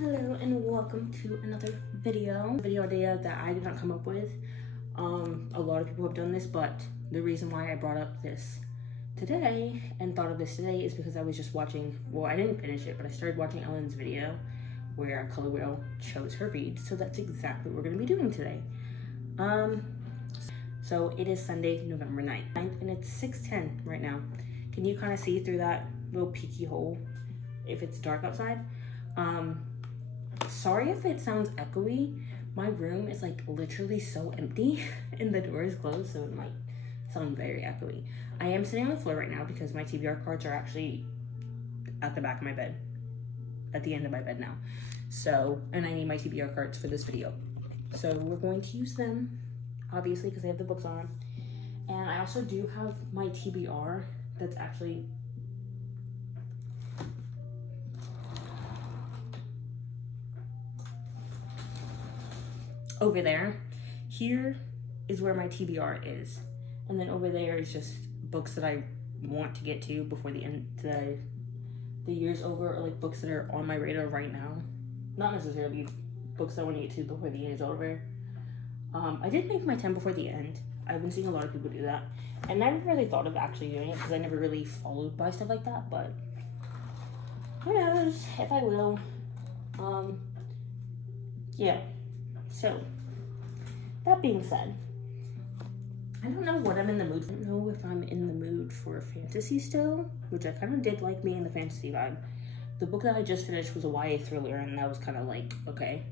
Hello and welcome to another video idea that I did not come up with. A lot of people have done this, but the reason why I brought up this today and thought of this today is because I was just watching, well, I didn't finish it, but I started watching Ellen's video where Color Wheel chose her read, so that's exactly what we're going to be doing today. So it is Sunday, November 9th, and it's 6:10 right now. Can you kind of see through that little peeky hole if it's dark outside? Sorry if it sounds echoey. My room is like literally so empty and the door is closed, so it might sound very echoey. I am sitting on the floor right now because my TBR cards are actually at the back of my bed, at the end of my bed now. So, and I need my TBR cards for this video. So we're going to use them, obviously, because I have the books on them. And I also do have my TBR that's actually over there. Here is where my TBR is. And then over there is just books that I want to get to before the end, the year's over, or like books that are on my radar right now. Not necessarily books I want to get to before the year is over. I did make my 10 before the end. I've been seeing a lot of people do that. I never really thought of actually doing it because I never really followed by stuff like that, but who knows if I will. Yeah. So, that being said, I don't know what I'm in the mood for. I don't know if I'm in the mood for fantasy still, which I kind of did like being in the fantasy vibe. The book that I just finished was a YA thriller, and that was kind of like, okay.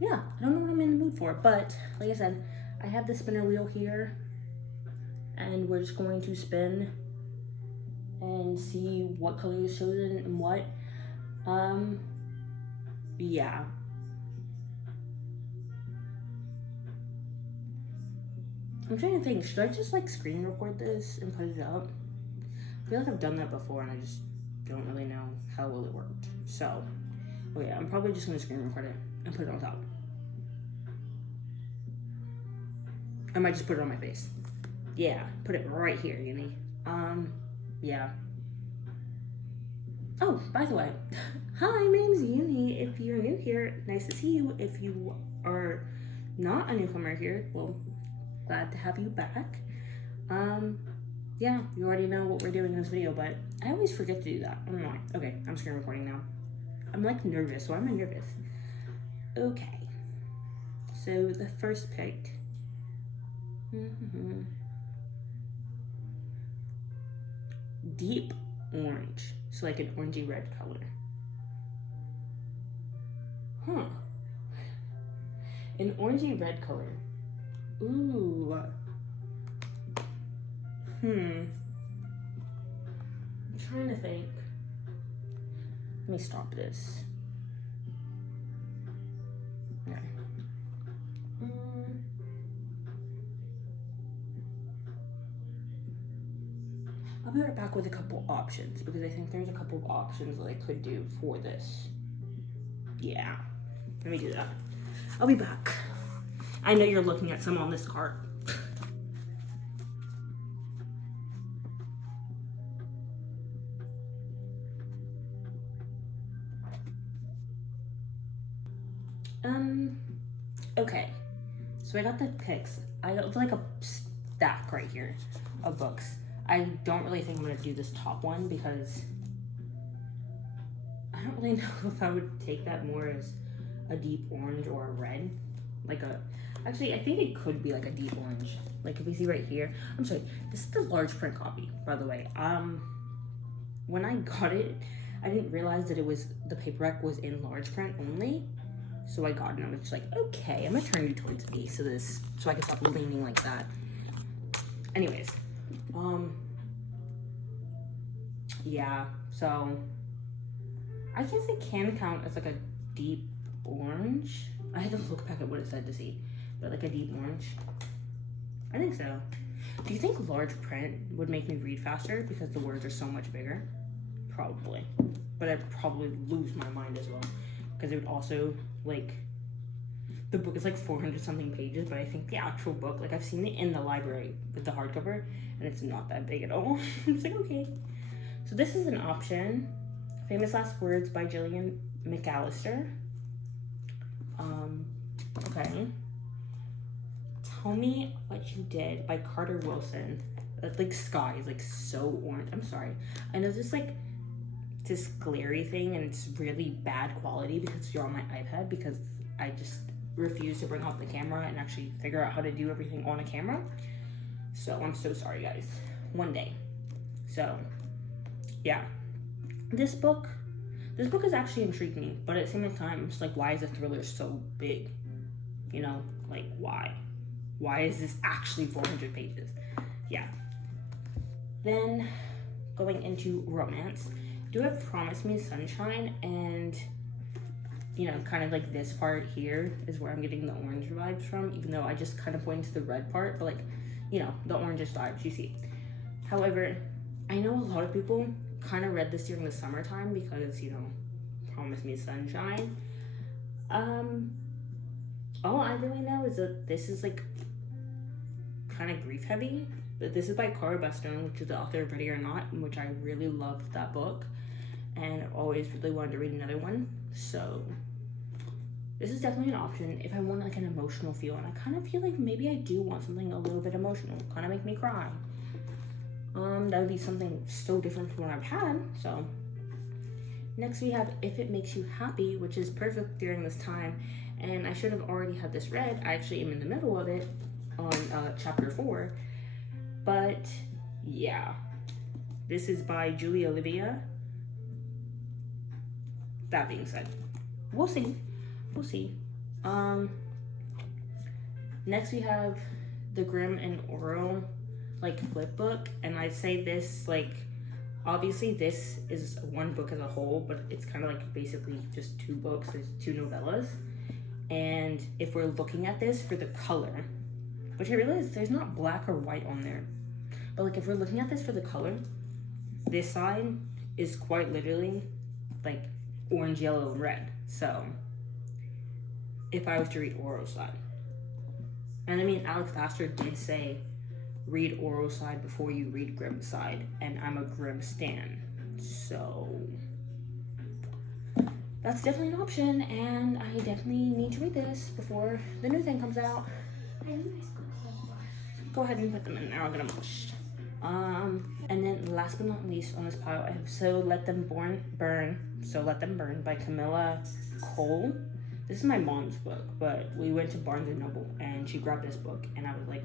Yeah, I don't know what I'm in the mood for, but like I said, I have the spinner wheel here, and we're just going to spin and see what color is chosen and what. Yeah. I'm trying to think, should I just like screen record this and put it up? I feel like I've done that before and I just don't really know how well it worked. So, oh yeah, I'm probably just gonna screen record it and put it on top. I might just put it on my face. Yeah, put it right here, Uni. Yeah. Oh, by the way, hi, my name's Uni. If you're new here, nice to see you. If you are not a newcomer here, well, glad to have you back. Yeah, you already know what we're doing in this video, but I always forget to do that. I don't know why. Okay, I'm screen recording now. I'm like nervous. Why am I nervous? Okay. So the first pick. Deep orange. So like an orangey red color. Huh. An orangey red color. Ooh. I'm trying to think. Let me stop this. Okay. I'll be right back with a couple options because I think there's a couple of options that I could do for this. Yeah, let me do that. I'll be back. I know you're looking at some on this cart. Okay, so I got the picks. I got like a stack right here of books. I don't really think I'm gonna do this top one because I don't really know if I would take that more as a deep orange or a red. Actually, I think it could be like a deep orange. Like if you see right here, I'm sorry, this is the large print copy, by the way. When I got it, I didn't realize that the paperback was in large print only. So I got it and I was just like, okay, I'm gonna turn you towards the base of this so I can stop leaning like that. Anyways, yeah, so I guess it can count as like a deep orange. I had to look back at what it said to see, but like a deep orange. I think so. Do you think large print would make me read faster because the words are so much bigger? Probably, but I'd probably lose my mind as well because it would also like, the book is like 400 something pages, but I think the actual book, like I've seen it in the library with the hardcover and it's not that big at all. It's like, okay. So So this is an option. Famous Last Words by Gillian McAllister. Okay. Tell Me What You Did by Carter Wilson. That like sky is like so orange. I'm sorry. I know this glary thing and it's really bad quality because you're on my iPad, because I just refuse to bring out the camera and actually figure out how to do everything on a camera. So I'm so sorry, guys. One day. So yeah, this book has actually intrigued me, but at the same time, it's like, why is a thriller so big? You know, like why is this actually 400 pages? Yeah. Then going into romance, do have Promise Me Sunshine, and you know, kind of like this part here is where I'm getting the orange vibes from, even though I just kind of pointed to the red part, but like, you know, the orangish vibes you see. However, I know a lot of people kind of read this during the summertime because, you know, Promise Me Sunshine. All I really know is that this is like kind of grief heavy, but this is by Cara Buster, which is the author of Ready or Not, which I really loved that book, and I've always really wanted to read another one. So this is definitely an option if I want like an emotional feel, and I kind of feel like maybe I do want something a little bit emotional, kind of make me cry. That would be something so different from what I've had. So next we have If It Makes You Happy, which is perfect during this time, and I should have already had this read. I actually am in the middle of it on chapter 4, but yeah, this is by Julia Olivia. That being said, we'll see. Next we have the Grimm and Oro like flip book, and I'd say this, like, obviously this is one book as a whole, but it's kind of like basically just two books. There's two novellas, and if we're looking at this for the color, which I realize there's not black or white on there, but like if we're looking at this for the color, this side is quite literally like orange, yellow, and red. So if I was to read Oro's side, and I mean, Alex Astor did say read Oro's side before you read Grimm's side, and I'm a Grimm stan, so that's definitely an option, and I definitely need to read this before the new thing comes out. Go ahead and put them in there. I'll get them washed. And then last but not least on this pile, I have So Let Them Burn by Camilla Cole. This is my mom's book, but we went to Barnes & Noble and she grabbed this book, and I was like,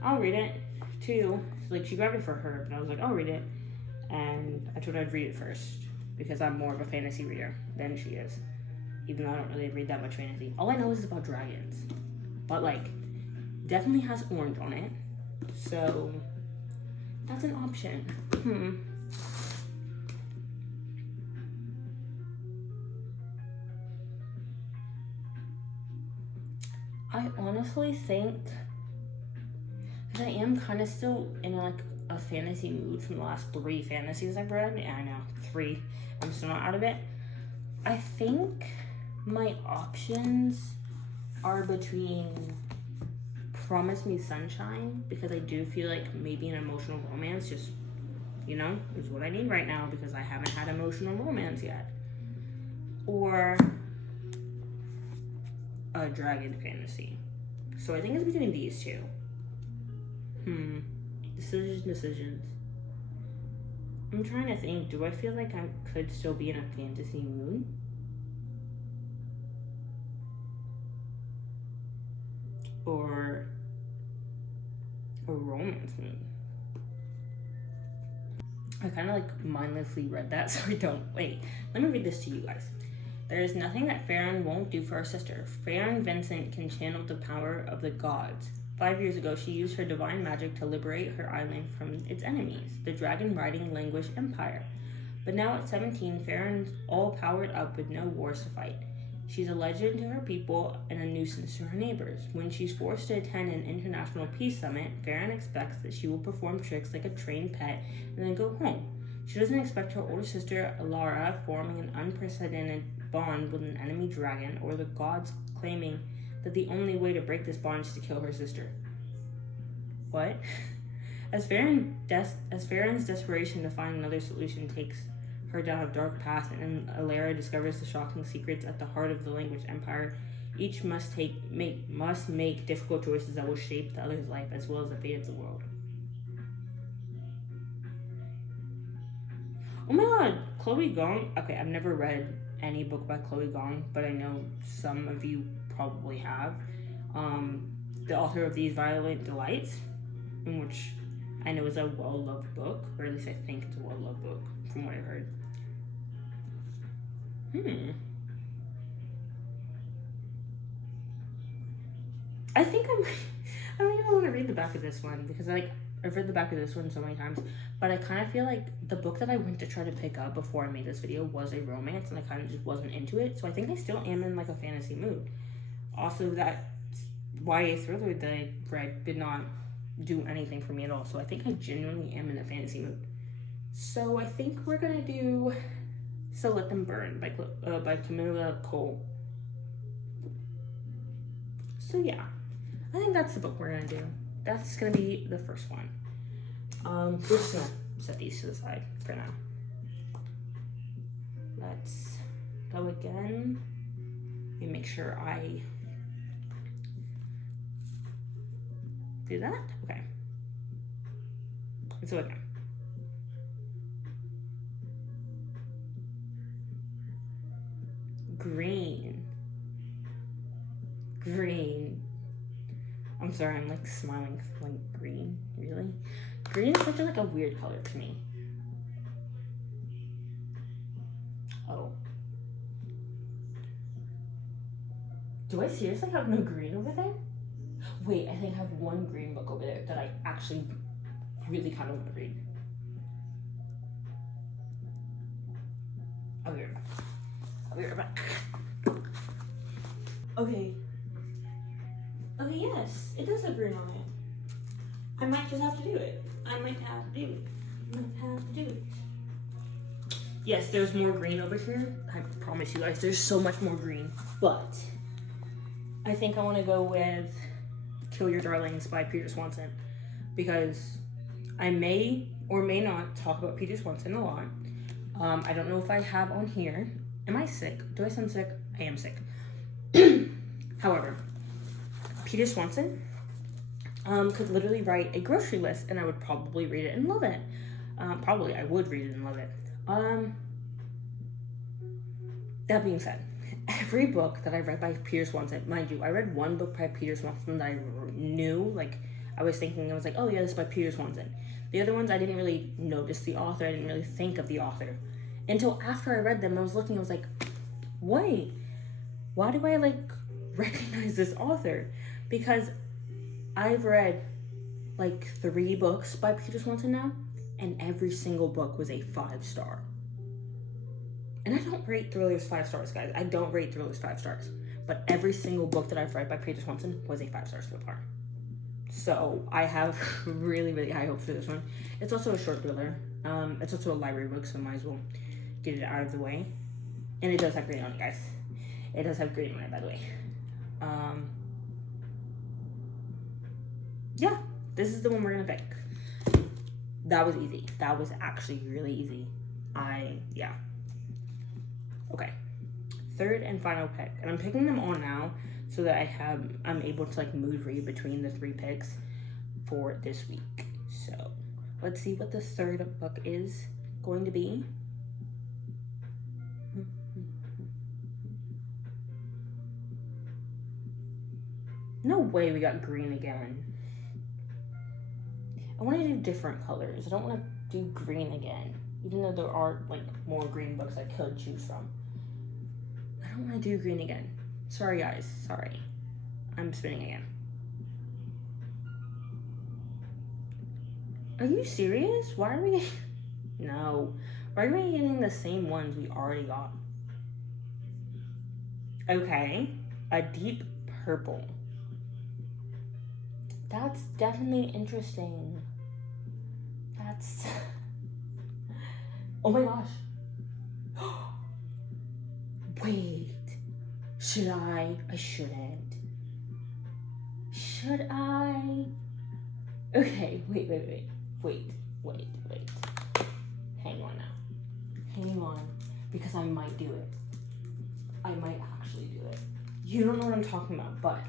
I'll read it too. Like, she grabbed it for her, but I was like, I'll read it. And I told her I'd read it first because I'm more of a fantasy reader than she is, even though I don't really read that much fantasy. All I know is about dragons, but like, definitely has orange on it, so that's an option. I honestly think that I am kind of still in like a fantasy mood from the last 3 fantasies I've read. Yeah, I know, 3. I'm still not out of it. I think my options are between Promise Me Sunshine, because I do feel like maybe an emotional romance just, you know, is what I need right now because I haven't had emotional romance yet. Or a dragon fantasy. So I think it's between these two. Decisions. I'm trying to think, do I feel like I could still be in a fantasy mood? Or a romance mood? I kind of like mindlessly read that, so I don't. Wait, let me read this to you guys. There is nothing that Farron won't do for her sister. Farron Vincent can channel the power of the gods. 5 years ago, she used her divine magic to liberate her island from its enemies, the dragon-riding Languish Empire. But now at 17, Farron's all powered up with no wars to fight. She's a legend to her people and a nuisance to her neighbors. When she's forced to attend an international peace summit, Farron expects that she will perform tricks like a trained pet and then go home. She doesn't expect her older sister, Alara, forming an unprecedented bond with an enemy dragon, or the gods claiming that the only way to break this bond is to kill her sister. What? As Farron's desperation to find another solution takes her down a dark path, and Alara discovers the shocking secrets at the heart of the language empire, each must make difficult choices that will shape the other's life as well as the fate of the world. Oh my god, Chloe Gong. Okay, I've never read any book by Chloe Gong, but I know some of you probably have. The author of These Violent Delights, in which I know is a well-loved book, or at least I think it's a well-loved book, from what I've heard. I think I don't even want to read the back of this one, because like I've read the back of this one so many times, but I kind of feel like the book that I went to try to pick up before I made this video was a romance, and I kind of just wasn't into it, so I think I still am in like a fantasy mood. Also, that YA thriller that I read did not do anything for me at all, so I think I genuinely am in a fantasy mood. So I think we're gonna do So Let Them Burn by Camilla Cole. So yeah, I think that's the book we're gonna do. That's gonna be the first one. We're just gonna set these to the side for now. Let's go again and make sure I do that. Okay. Let's go again. Green. I'm sorry, I'm like smiling, like green, really? Green is such a weird color to me. Oh. Do I seriously have no green over there? Wait, I think I have one green book over there that I actually really kind of want to read. I'll be right back. Okay. Okay, yes, it does have green on it. I might just have to do it. Yes, there's more green over here. I promise you guys, there's so much more green. But I think I want to go with Kill Your Darlings by Peter Swanson, because I may or may not talk about Peter Swanson a lot. I don't know if I have on here. Am I sick? Do I sound sick? I am sick. However, Peter Swanson could literally write a grocery list and I would probably read it and love it. Probably I would read it and love it. That being said, every book that I read by Peter Swanson, mind you, I read one book by Peter Swanson that I knew, like I was like, oh yeah, this is by Peter Swanson. The other ones I didn't really notice the author, I didn't really think of the author. Until after I read them, I was looking, I was like, wait, why do I like recognize this author? Because I've read like 3 books by Peter Swanson now, and every single book was a 5-star. And I don't rate thrillers 5 stars, guys. I don't rate thrillers 5 stars. But every single book that I've read by Peter Swanson was a 5-star so far. So I have really, really high hopes for this one. It's also a short thriller. It's also a library book, so I might as well get it out of the way. And it does have green on it, guys. It does have green on it, by the way. Yeah, this is the one we're gonna pick. That was easy. That was actually really easy. Yeah. Okay. Third and final pick. And I'm picking them all now so that I'm able to like mood read between the 3 picks for this week. So let's see what the third book is going to be. No way we got green again. I want to do different colors. I don't want to do green again, even though there are like more green books I could choose from. I don't want to do green again. Sorry guys, sorry. I'm spinning again. Are you serious? Why are we, no. Why are we getting the same ones we already got? Okay, a deep purple. That's definitely interesting. That's, oh my gosh. Wait, should I? I shouldn't. Should I? Okay, wait. Wait. Hang on now. Hang on. Because I might do it. I might actually do it. You don't know what I'm talking about, but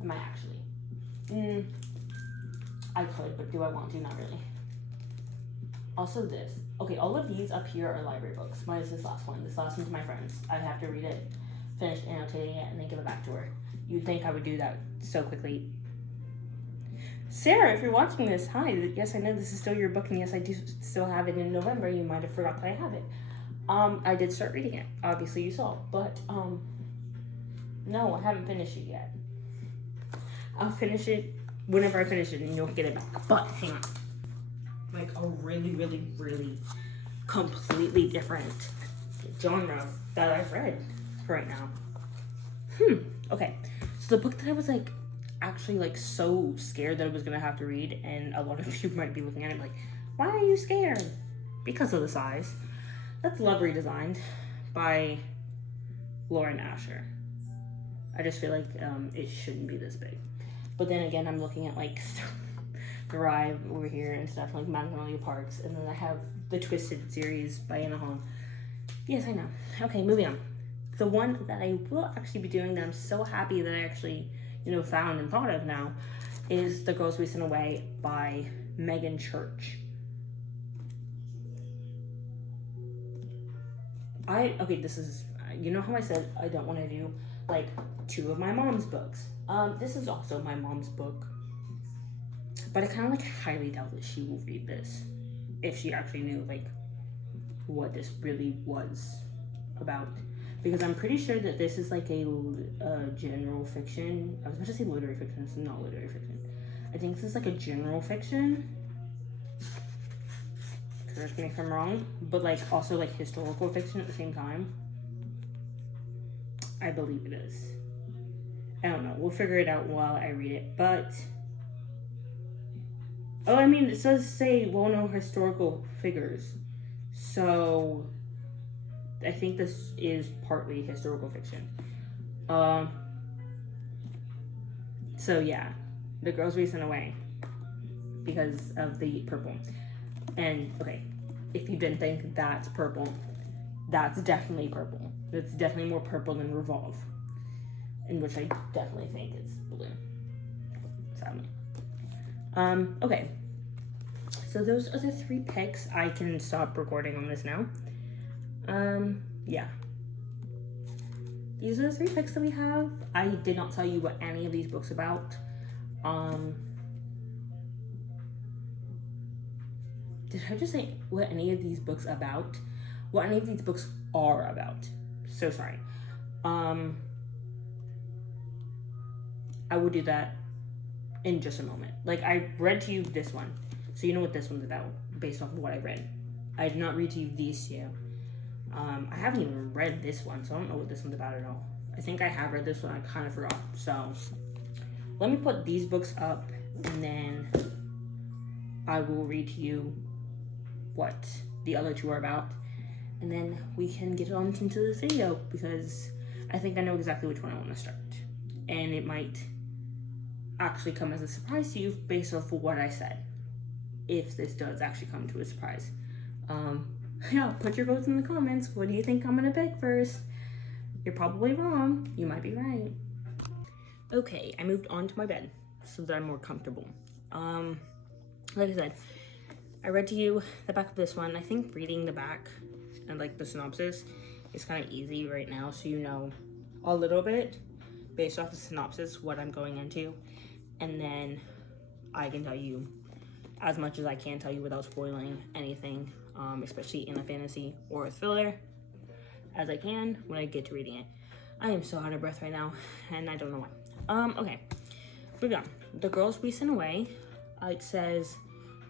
I might actually. I could, but do I want to? Not really. Also this. Okay, all of these up here are library books. Minus this last one. This last one's my friend's. I have to read it, finish annotating it, and then give it back to her. You'd think I would do that so quickly. Sarah, if you're watching this, hi. Yes, I know this is still your book, and yes, I do still have it in November. You might have forgot that I have it. I did start reading it. Obviously, you saw. But, no, I haven't finished it yet. I'll finish it whenever I finish it, and you'll get it back. But, hang on. Like, a really, really, really completely different genre that I've read right now. Okay. So, the book that I was, like, actually, like, so scared that I was gonna have to read, and a lot of you might be looking at it like, why are you scared? Because of the size. That's Love Redesigned by Lauren Asher. I just feel like it shouldn't be this big. But then again, I'm looking at like Thrive over here and stuff, like Magnolia Parks, and then I have the Twisted series by Anna Hong. Yes, I know. Okay, moving on. The one that I will actually be doing that I'm so happy that I actually, found and thought of now is The Girls We Sent Away by Megan Church. This is, you know how I said I don't want to do like 2 of my mom's books. This is also my mom's book, but I kind of like highly doubt that she will read this if she actually knew like what this really was about, because I'm pretty sure that this is like a general fiction. I was about to say literary fiction. It's not literary fiction. I think this is like a general fiction. Correct me if I'm wrong, but like also like historical fiction at the same time. I believe it is. I don't know. We'll figure it out while I read it. But it does say well-known historical figures, so I think this is partly historical fiction. So yeah, The Girls We Sent Away because of the purple. And, okay, if you didn't think that's purple, that's definitely purple. It's definitely more purple than Revolve, in which I definitely think is blue. Sadly. Okay. So those are the 3 picks. I can stop recording on this now. Yeah. These are the 3 picks that we have. I did not tell you what any of these books are about. Did I just say what any of these books about? What any of these books are about. So sorry. I will do that in just a moment. Like, I read to you this one, so you know what this one's about based off of what I read. I did not read to you these 2. I haven't even read this one, so I don't know what this one's about at all. I think I have read this one, I kind of forgot. So let me put these books up, and then I will read to you what the other 2 are about, and then we can get on into this video, because I think I know exactly which one I want to start, and it might actually come as a surprise to you based off of what I said, if this does actually come to a surprise. Yeah, put your votes in the comments. What do you think I'm gonna pick first? You're probably wrong. You might be right. Okay, I moved on to my bed so that I'm more comfortable. Like I said, I read to you the back of this one. I think reading the back and like the synopsis is kind of easy right now, so you know a little bit based off the synopsis what I'm going into, and then I can tell you as much as I can tell you without spoiling anything, especially in a fantasy or a thriller, as I can when I get to reading it. I am so out of breath right now, and I don't know why. Okay, moving on. The Girls We Sent Away. It says,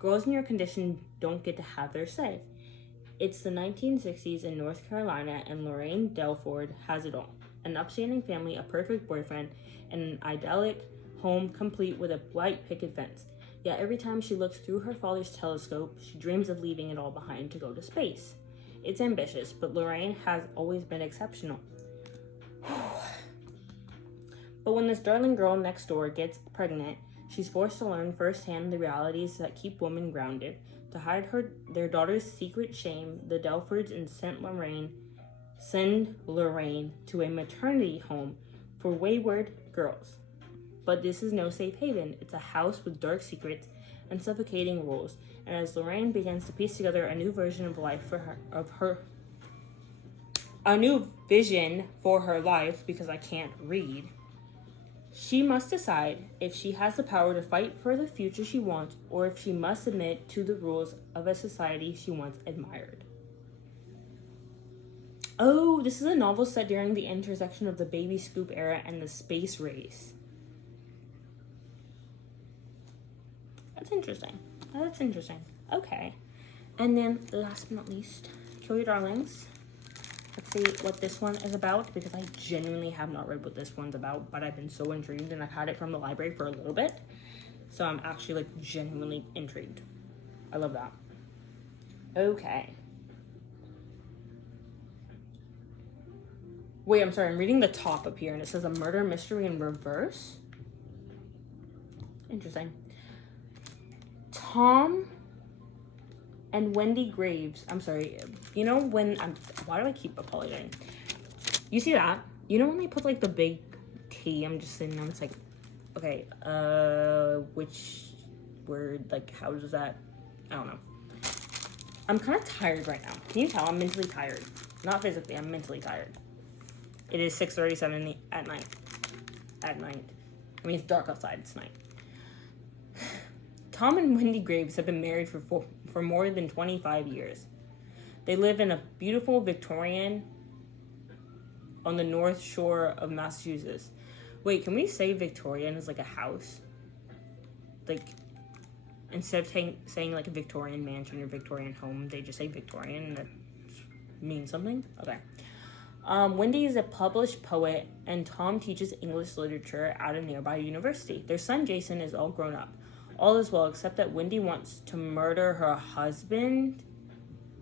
girls in your condition don't get to have their say. It's the 1960s in North Carolina, and Lorraine Delford has it all. An upstanding family, a perfect boyfriend, and an idyllic home complete with a white picket fence. Yet every time she looks through her father's telescope, she dreams of leaving it all behind to go to space. It's ambitious, but Lorraine has always been exceptional. But when this darling girl next door gets pregnant, She's forced to learn firsthand the realities that keep women grounded. To hide their daughter's secret shame, the Delfords in send Lorraine to a maternity home for wayward girls. But this is no safe haven. It's a house with dark secrets and suffocating rules. And as Lorraine begins to piece together a new version of life a new vision for her life, because I can't read, she must decide if she has the power to fight for the future she wants, or if she must submit to the rules of a society she once admired. Oh, this is a novel set during the intersection of the baby scoop era and the space race. That's interesting. Okay. And then, last but not least, Kill Your Darlings. Let's see what this one is about, because I genuinely have not read what this one's about, but I've been so intrigued, and I've had it from the library for a little bit. So I'm actually, like, genuinely intrigued. I love that. Okay. Wait, I'm sorry. I'm reading the top up here, and it says a murder mystery in reverse. Interesting. Tom and Wendy Graves. I'm sorry. You know when why do I keep apologizing? You see that? You know when they put like the big T? I'm just sitting there. It's like, okay, which word? Like, how does that? I don't know. I'm kind of tired right now. Can you tell? I'm mentally tired. Not physically. I'm mentally tired. It is 6:37 at night. I mean, it's dark outside. It's night. Tom and Wendy Graves have been married for more than 25 years. They live in a beautiful Victorian on the North Shore of Massachusetts. Wait, can we say Victorian as like a house? Like, instead of saying like a Victorian mansion or Victorian home, they just say Victorian, and that means something? Okay. Wendy is a published poet, and Tom teaches English literature at a nearby university. Their son Jason is all grown up. All is well, except that Wendy wants to murder her husband.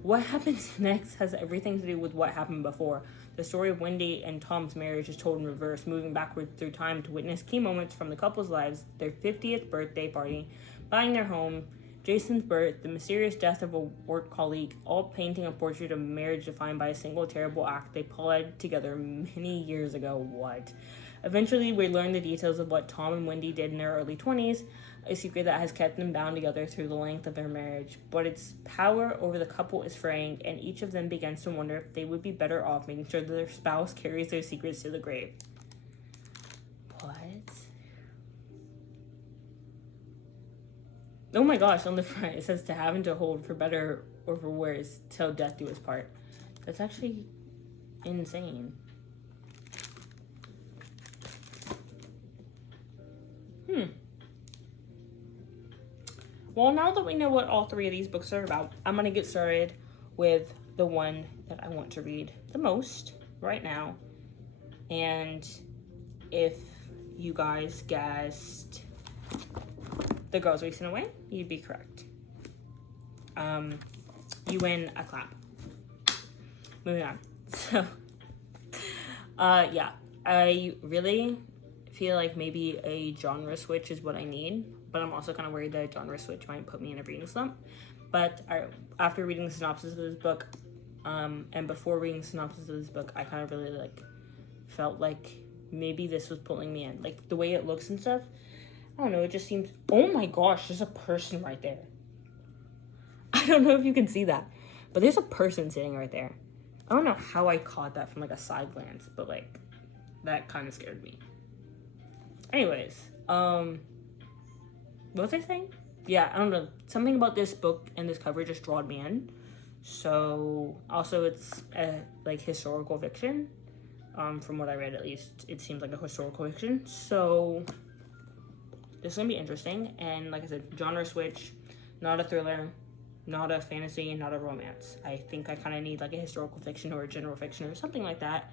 What happens next has everything to do with what happened before. The story of Wendy and Tom's marriage is told in reverse, moving backward through time to witness key moments from the couple's lives: their 50th birthday party, buying their home, Jason's birth, the mysterious death of a work colleague, all painting a portrait of a marriage defined by a single terrible act they plotted together many years ago. What? Eventually, we learn the details of what Tom and Wendy did in their early 20s, a secret that has kept them bound together through the length of their marriage. But its power over the couple is fraying, and each of them begins to wonder if they would be better off making sure that their spouse carries their secrets to the grave. What? Oh my gosh, on the front it says to have and to hold, for better or for worse, till death do us part. That's actually insane. Well, now that we know what all three of these books are about, I'm going to get started with the one that I want to read the most right now. And if you guys guessed The Girls Racing Away, you'd be correct. You win a clap. Moving on. So, yeah, I really feel like maybe a genre switch is what I need, but I'm also kind of worried that a genre switch might put me in a reading slump. But after reading the synopsis of this book, and before reading the synopsis of this book, I kind of really felt like maybe this was pulling me in. Like the way it looks and stuff, I don't know, it just seems, oh my gosh, there's a person right there. I don't know if you can see that, but there's a person sitting right there. I don't know how I caught that from like a side glance, but like that kind of scared me. Anyways, what was I saying? Yeah, I don't know. Something about this book and this cover just drawed me in. So, also it's like historical fiction. From what I read, at least, it seems like a historical fiction. So, this is gonna be interesting. And like I said, genre switch, not a thriller, not a fantasy, not a romance. I think I kind of need like a historical fiction or a general fiction or something like that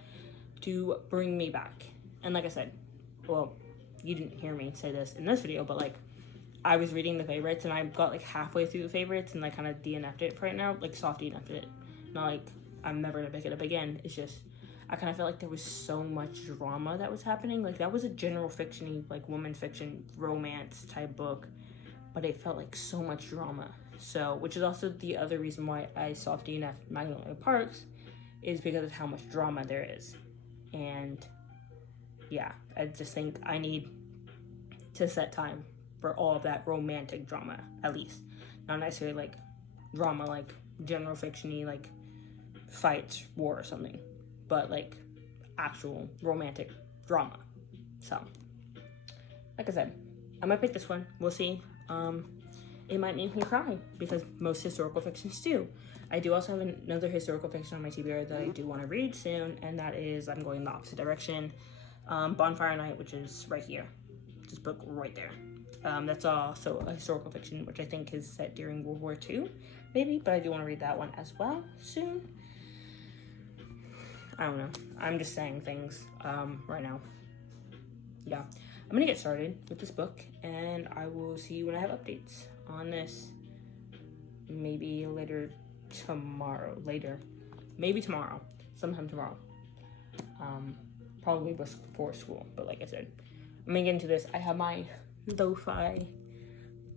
to bring me back. And like I said, well, you didn't hear me say this in this video, but like I was reading the favorites and I got like halfway through the favorites and I kind of DNF'd it for right now, like soft DNF'd it. Not like I'm never gonna pick it up again. It's just I kind of felt like there was so much drama that was happening. Like, that was a general fiction, like woman fiction, romance type book, but it felt like so much drama. So, which is also the other reason why I saw DNF Magnolia Parks, is because of how much drama there is. And yeah, I just think I need to set time for all of that romantic drama, at least. Not necessarily like drama, like general fiction-y, like fights, war or something, but like actual romantic drama. So, like I said, I might pick this one. We'll see. It might make me cry, because most historical fictions do. I do also have another historical fiction on my TBR that I do want to read soon, and that is, I'm going the opposite direction, Bonfire Night, which is right here. This book right there. That's also a historical fiction, which I think is set during World War II, maybe, but I do want to read that one as well soon. I don't know. I'm just saying things right now. Yeah. I'm gonna get started with this book, and I will see you when I have updates on this. Maybe later tomorrow. Maybe tomorrow. Sometime tomorrow. Probably before school, but like I said, I'm gonna get into this. I have my lo-fi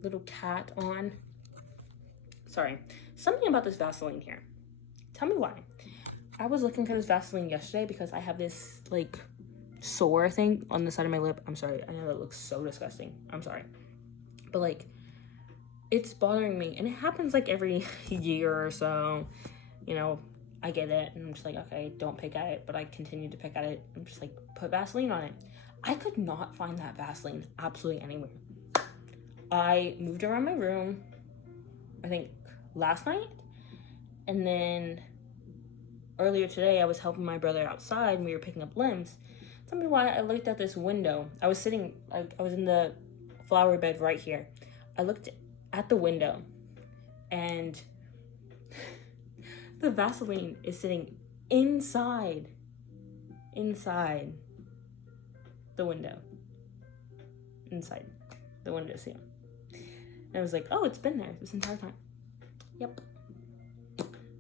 little cat on. Sorry. Something about this Vaseline here. Tell me why. I was looking for this Vaseline yesterday because I have this, like, sore thing on the side of my lip. I'm sorry. I know that looks so disgusting. I'm sorry. But, like, it's bothering me. And it happens, like, every year or so. You know, I get it. And I'm just like, okay, don't pick at it. But I continue to pick at it. I'm just like, put Vaseline on it. I could not find that Vaseline absolutely anywhere. I moved around my room, I think, last night. And then earlier today, I was helping my brother outside and we were picking up limbs. Tell me why I looked at this window. I was sitting, I was in the flower bed right here. I looked at the window and the Vaseline is sitting inside the window. Inside the window sill. And I was like, oh, it's been there this entire time. Yep.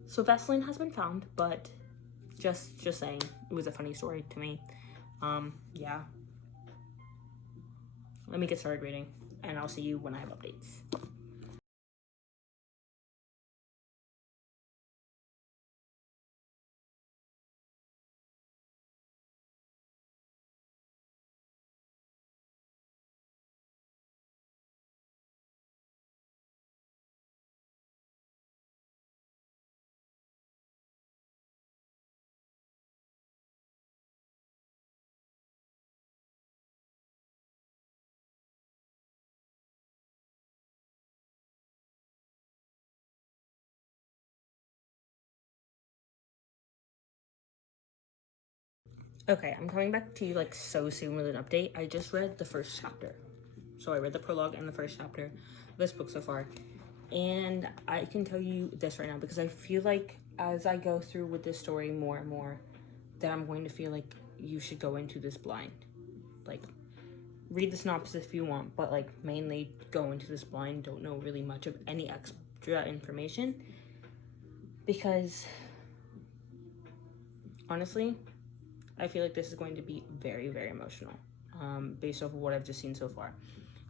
So Vaseline has been found, but just saying, it was a funny story to me. Yeah. Let me get started reading, and I'll see you when I have updates. Okay, I'm coming back to you like so soon with an update. I just read the first chapter. So I read the prologue and the first chapter of this book so far. And I can tell you this right now because I feel like as I go through with this story more and more, that I'm going to feel like you should go into this blind. Like, read the synopsis if you want, but like mainly go into this blind, don't know really much of any extra information. Because honestly, I feel like this is going to be very, very emotional, based off of what I've just seen so far.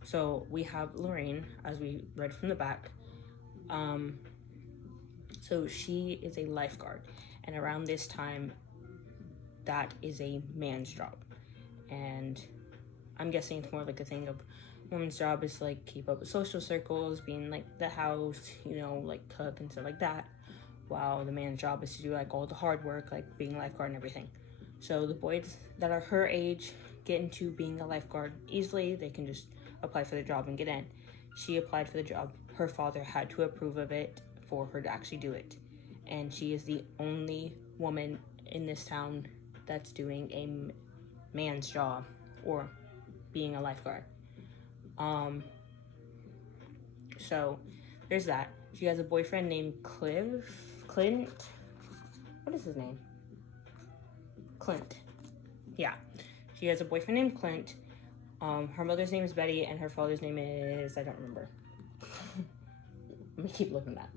So we have Lorraine, as we read from the back. So she is a lifeguard, and around this time, that is a man's job. And I'm guessing it's more like a thing of woman's job is like keep up with social circles, being like the house, you know, like cook and stuff like that. While the man's job is to do like all the hard work, like being a lifeguard and everything. So the boys that are her age get into being a lifeguard easily. They can just apply for the job and get in. She applied for the job. Her father had to approve of it for her to actually do it. And she is the only woman in this town that's doing a man's job or being a lifeguard. So there's that. She has a boyfriend named Clint. What is his name? Clint. Yeah. She has a boyfriend named Clint. Her mother's name is Betty, and her father's name is, I don't remember. I'm gonna keep looking back.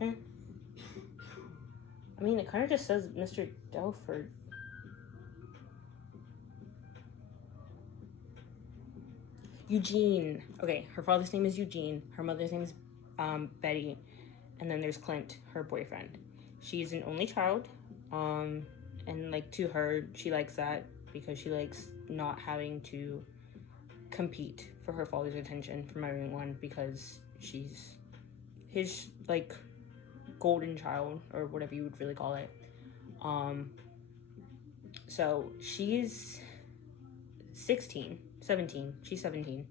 I mean, it kind of just says Mr. Delford. Eugene. Okay, her father's name is Eugene. Her mother's name is Betty. And then there's Clint, her boyfriend. She's an only child. And like to her, she likes that because she likes not having to compete for her father's attention from everyone because she's his like golden child or whatever you would really call it. So she's 17. She's 17.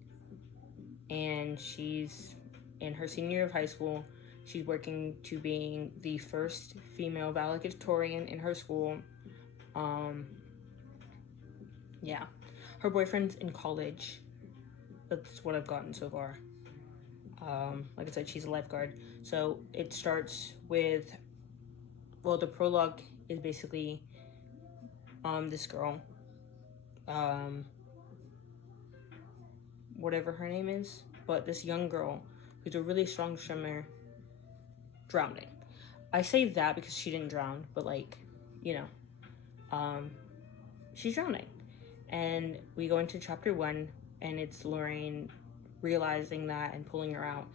And she's in her senior year of high school. She's working to being the first female valedictorian in her school. Yeah. Her boyfriend's in college. That's what I've gotten so far. Like I said, she's a lifeguard. So it starts with, well, the prologue is basically this girl, whatever her name is, but this young girl who's a really strong swimmer drowning. I say that because she didn't drown, but like, you know, she's drowning. And we go into chapter 1, and it's Lorraine realizing that and pulling her out.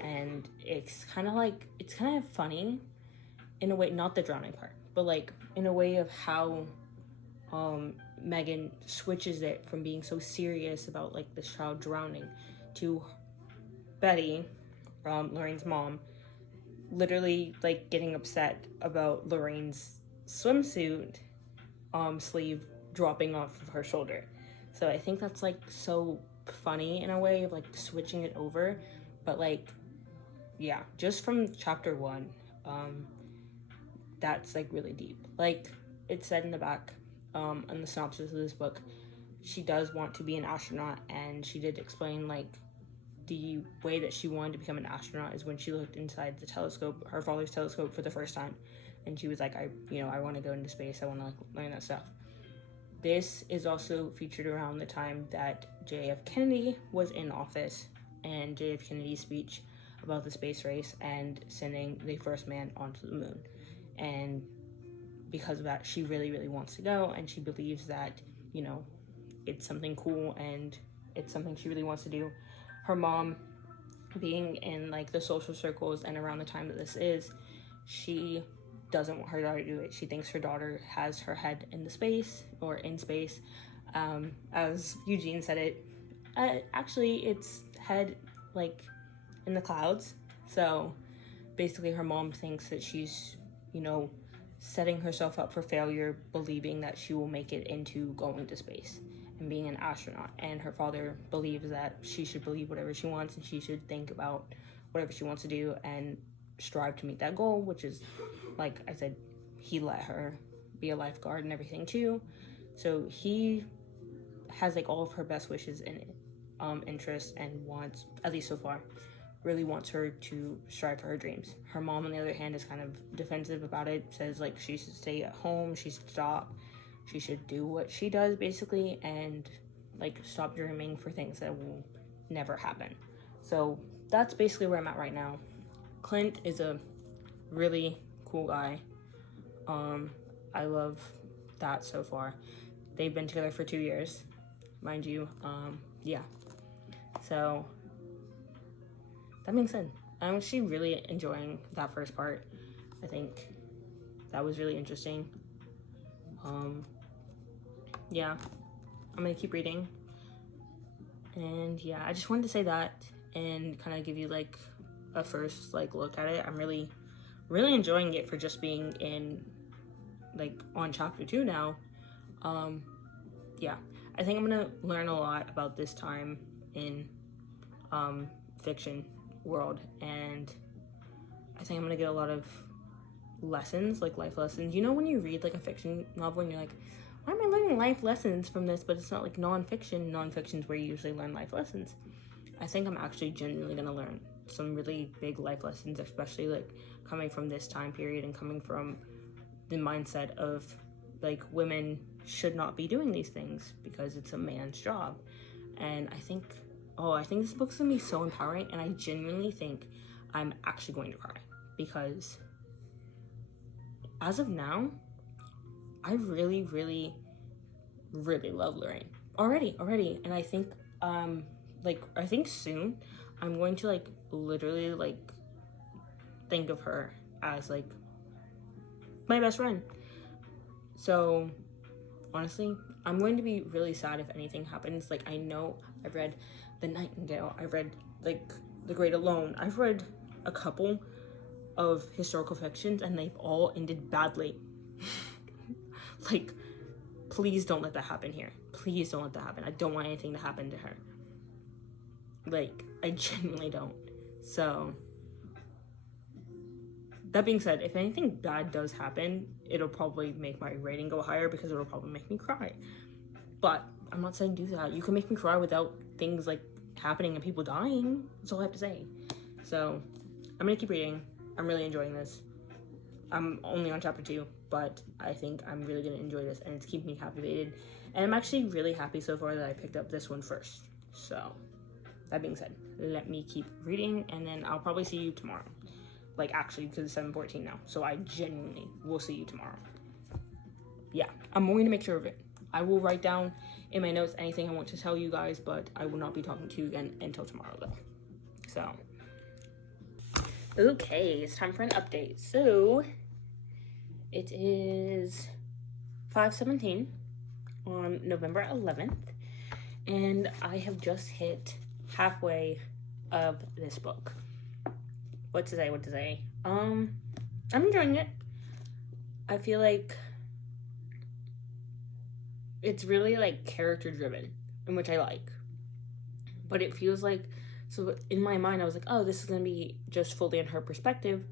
And it's kind of funny in a way, not the drowning part, but like in a way of how Megan switches it from being so serious about like the child drowning to Betty, Lorraine's mom, literally like getting upset about Lorraine's swimsuit sleeve dropping off of her shoulder. So I think that's like so funny in a way of like switching it over. But like, yeah, just from chapter 1, that's like really deep. Like it said in the back, in the synopsis of this book, she does want to be an astronaut, and she did explain like the way that she wanted to become an astronaut is when she looked inside the telescope, her father's telescope, for the first time, and she was like, I want to go into space, I want to like learn that stuff. This is also featured around the time that J.F. Kennedy was in office, and J.F. Kennedy's speech about the space race and sending the first man onto the moon. And because of that, she really, really wants to go, and she believes that, you know, it's something cool and it's something she really wants to do. Her mom, being in like the social circles and around the time that this is, she doesn't want her daughter to do it. She thinks her daughter has her head in the space, or in space. As Eugene said it, actually it's head like in the clouds. So basically her mom thinks that she's, you know, setting herself up for failure, believing that she will make it into going to space and being an astronaut. And her father believes that she should believe whatever she wants, and she should think about whatever she wants to do and strive to meet that goal, which is, like I said, he let her be a lifeguard and everything too. So he has like all of her best wishes and interests, and wants, at least so far, really wants her to strive for her dreams. Her mom, on the other hand, is kind of defensive about it, says like she should stay at home, she should stop, she should do what she does basically, and like stop dreaming for things that will never happen. So that's basically where I'm at right now. Clint is a really cool guy. I love that so far. They've been together for 2 years, mind you. Yeah. So that being said, I'm actually really enjoying that first part. I think that was really interesting. Yeah, I'm gonna keep reading. And yeah, I just wanted to say that and kind of give you like a first like look at it. I'm really enjoying it for just being in like on chapter 2 now. Yeah, I think I'm gonna learn a lot about this time in fiction world, and I think I'm gonna get a lot of lessons, like life lessons. You know when you read like a fiction novel and you're like, why am I learning life lessons from this? But it's not like non-fiction. Non-fiction's where you usually learn life lessons. I think I'm actually genuinely gonna learn some really big life lessons, especially like coming from this time period and coming from the mindset of like women should not be doing these things because it's a man's job. And I think this book's gonna be so empowering, and I genuinely think I'm actually going to cry because as of now, I really, really, really love Lorraine already. And I think I think soon I'm going to like literally like think of her as like my best friend. So honestly, I'm going to be really sad if anything happens. Like, I know I've read The Nightingale, I've read like The Great Alone, I've read a couple of historical fictions and they've all ended badly. Like, please don't let that happen here. Please don't let that happen. I don't want anything to happen to her. Like, I genuinely don't. So that being said, if anything bad does happen, it'll probably make my rating go higher because it'll probably make me cry. But I'm not saying do that. You can make me cry without things like happening and people dying. That's all I have to say. So I'm gonna keep reading. I'm really enjoying this. I'm only on chapter 2, but I think I'm really gonna enjoy this and it's keeping me captivated. And I'm actually really happy so far that I picked up this one first. So that being said, let me keep reading and then I'll probably see you tomorrow. Like, actually, because it's 7:14 now, so I genuinely will see you tomorrow. Yeah, I'm going to make sure of it. I will write down in my notes anything I want to tell you guys, but I will not be talking to you again until tomorrow, though. So, okay, it's time for an update. So, it is 5:17 on November 11th, and I have just hit halfway of this book. What to say? I'm enjoying it. I feel like it's really like character driven, in which I like. But it feels like, so in my mind I was like, oh, this is gonna be just fully in her perspective.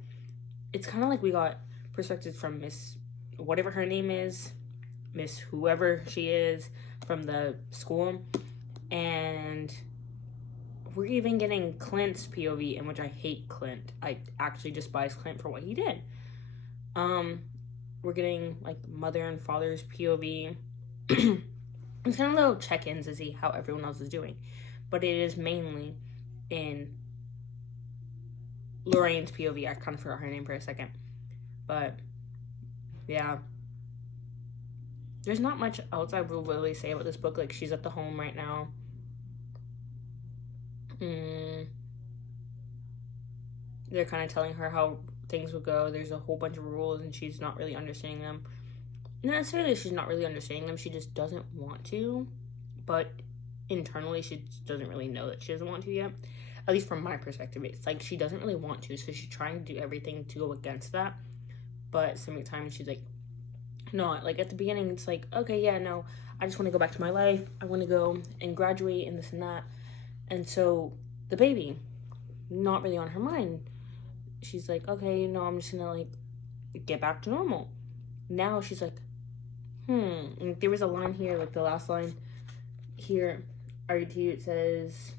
It's kind of like we got perspectives from Miss whatever her name is, Miss whoever she is from the school, and we're even getting Clint's POV, in which I hate Clint. I actually despise Clint for what he did. We're getting like mother and father's POV. It's kind of little check-ins to see how everyone else is doing, but it is mainly in Lorraine's POV. I kind of forgot her name for a second, but yeah, there's not much else I will really say about this book. Like, she's at the home right now. They're kind of telling her how things will go. There's a whole bunch of rules and she's not really understanding them. Not necessarily she's not really understanding them, she just doesn't want to, but internally she doesn't really know that she doesn't want to yet. At least from my perspective, it's like she doesn't really want to, so she's trying to do everything to go against that. But at the same time, she's like, no, like at the beginning it's like, okay, yeah, no, I just want to go back to my life. I want to go and graduate and this and that. And so the baby, not really on her mind. She's like, okay, you know, I'm just gonna like get back to normal. Now she's like, and there was a line here, like the last line here, it says,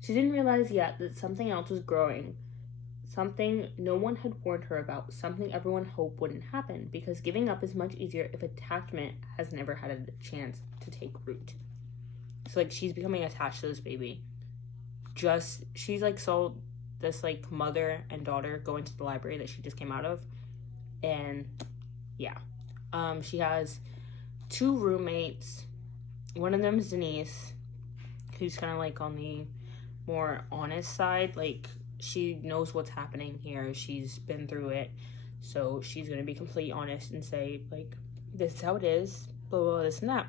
she didn't realize yet that something else was growing. Something no one had warned her about. Something everyone hoped wouldn't happen, because giving up is much easier if attachment has never had a chance to take root. So like she's becoming attached to this baby. She's like saw this like mother and daughter go into the library that she just came out of, and yeah, she has 2 roommates. One of them is Denise, who's kind of like on the more honest side. Like, she knows what's happening here, she's been through it, so she's gonna be completely honest and say like, this is how it is, blah blah, blah, this and that.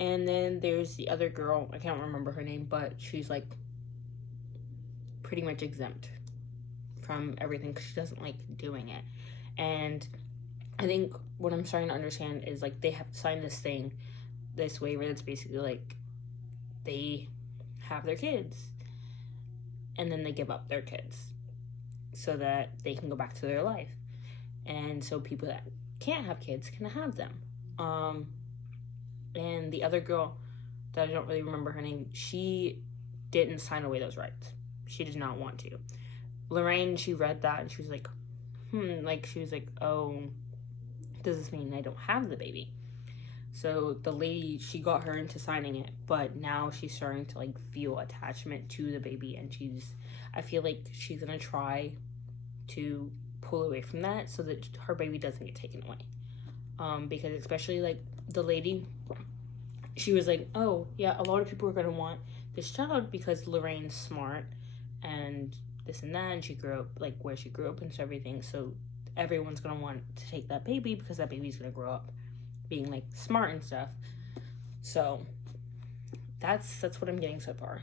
And then there's the other girl, I can't remember her name, but she's like pretty much exempt from everything because she doesn't like doing it. And I think what I'm starting to understand is like they have to sign this waiver that's basically like they have their kids and then they give up their kids so that they can go back to their life. And so people that can't have kids can have them. And the other girl that I don't really remember her name, she didn't sign away those rights. She did not want to. Lorraine, she read that and she was like, like she was like, oh, does this mean I don't have the baby? So the lady, she got her into signing it, but now she's starting to like feel attachment to the baby, and I feel like she's gonna try to pull away from that so that her baby doesn't get taken away. Because especially like the lady, she was like, oh yeah, a lot of people are gonna want this child because Lorraine's smart and this and that, and she grew up like where she grew up and everything, so everyone's gonna want to take that baby because that baby's gonna grow up being like smart and stuff. So that's what I'm getting so far.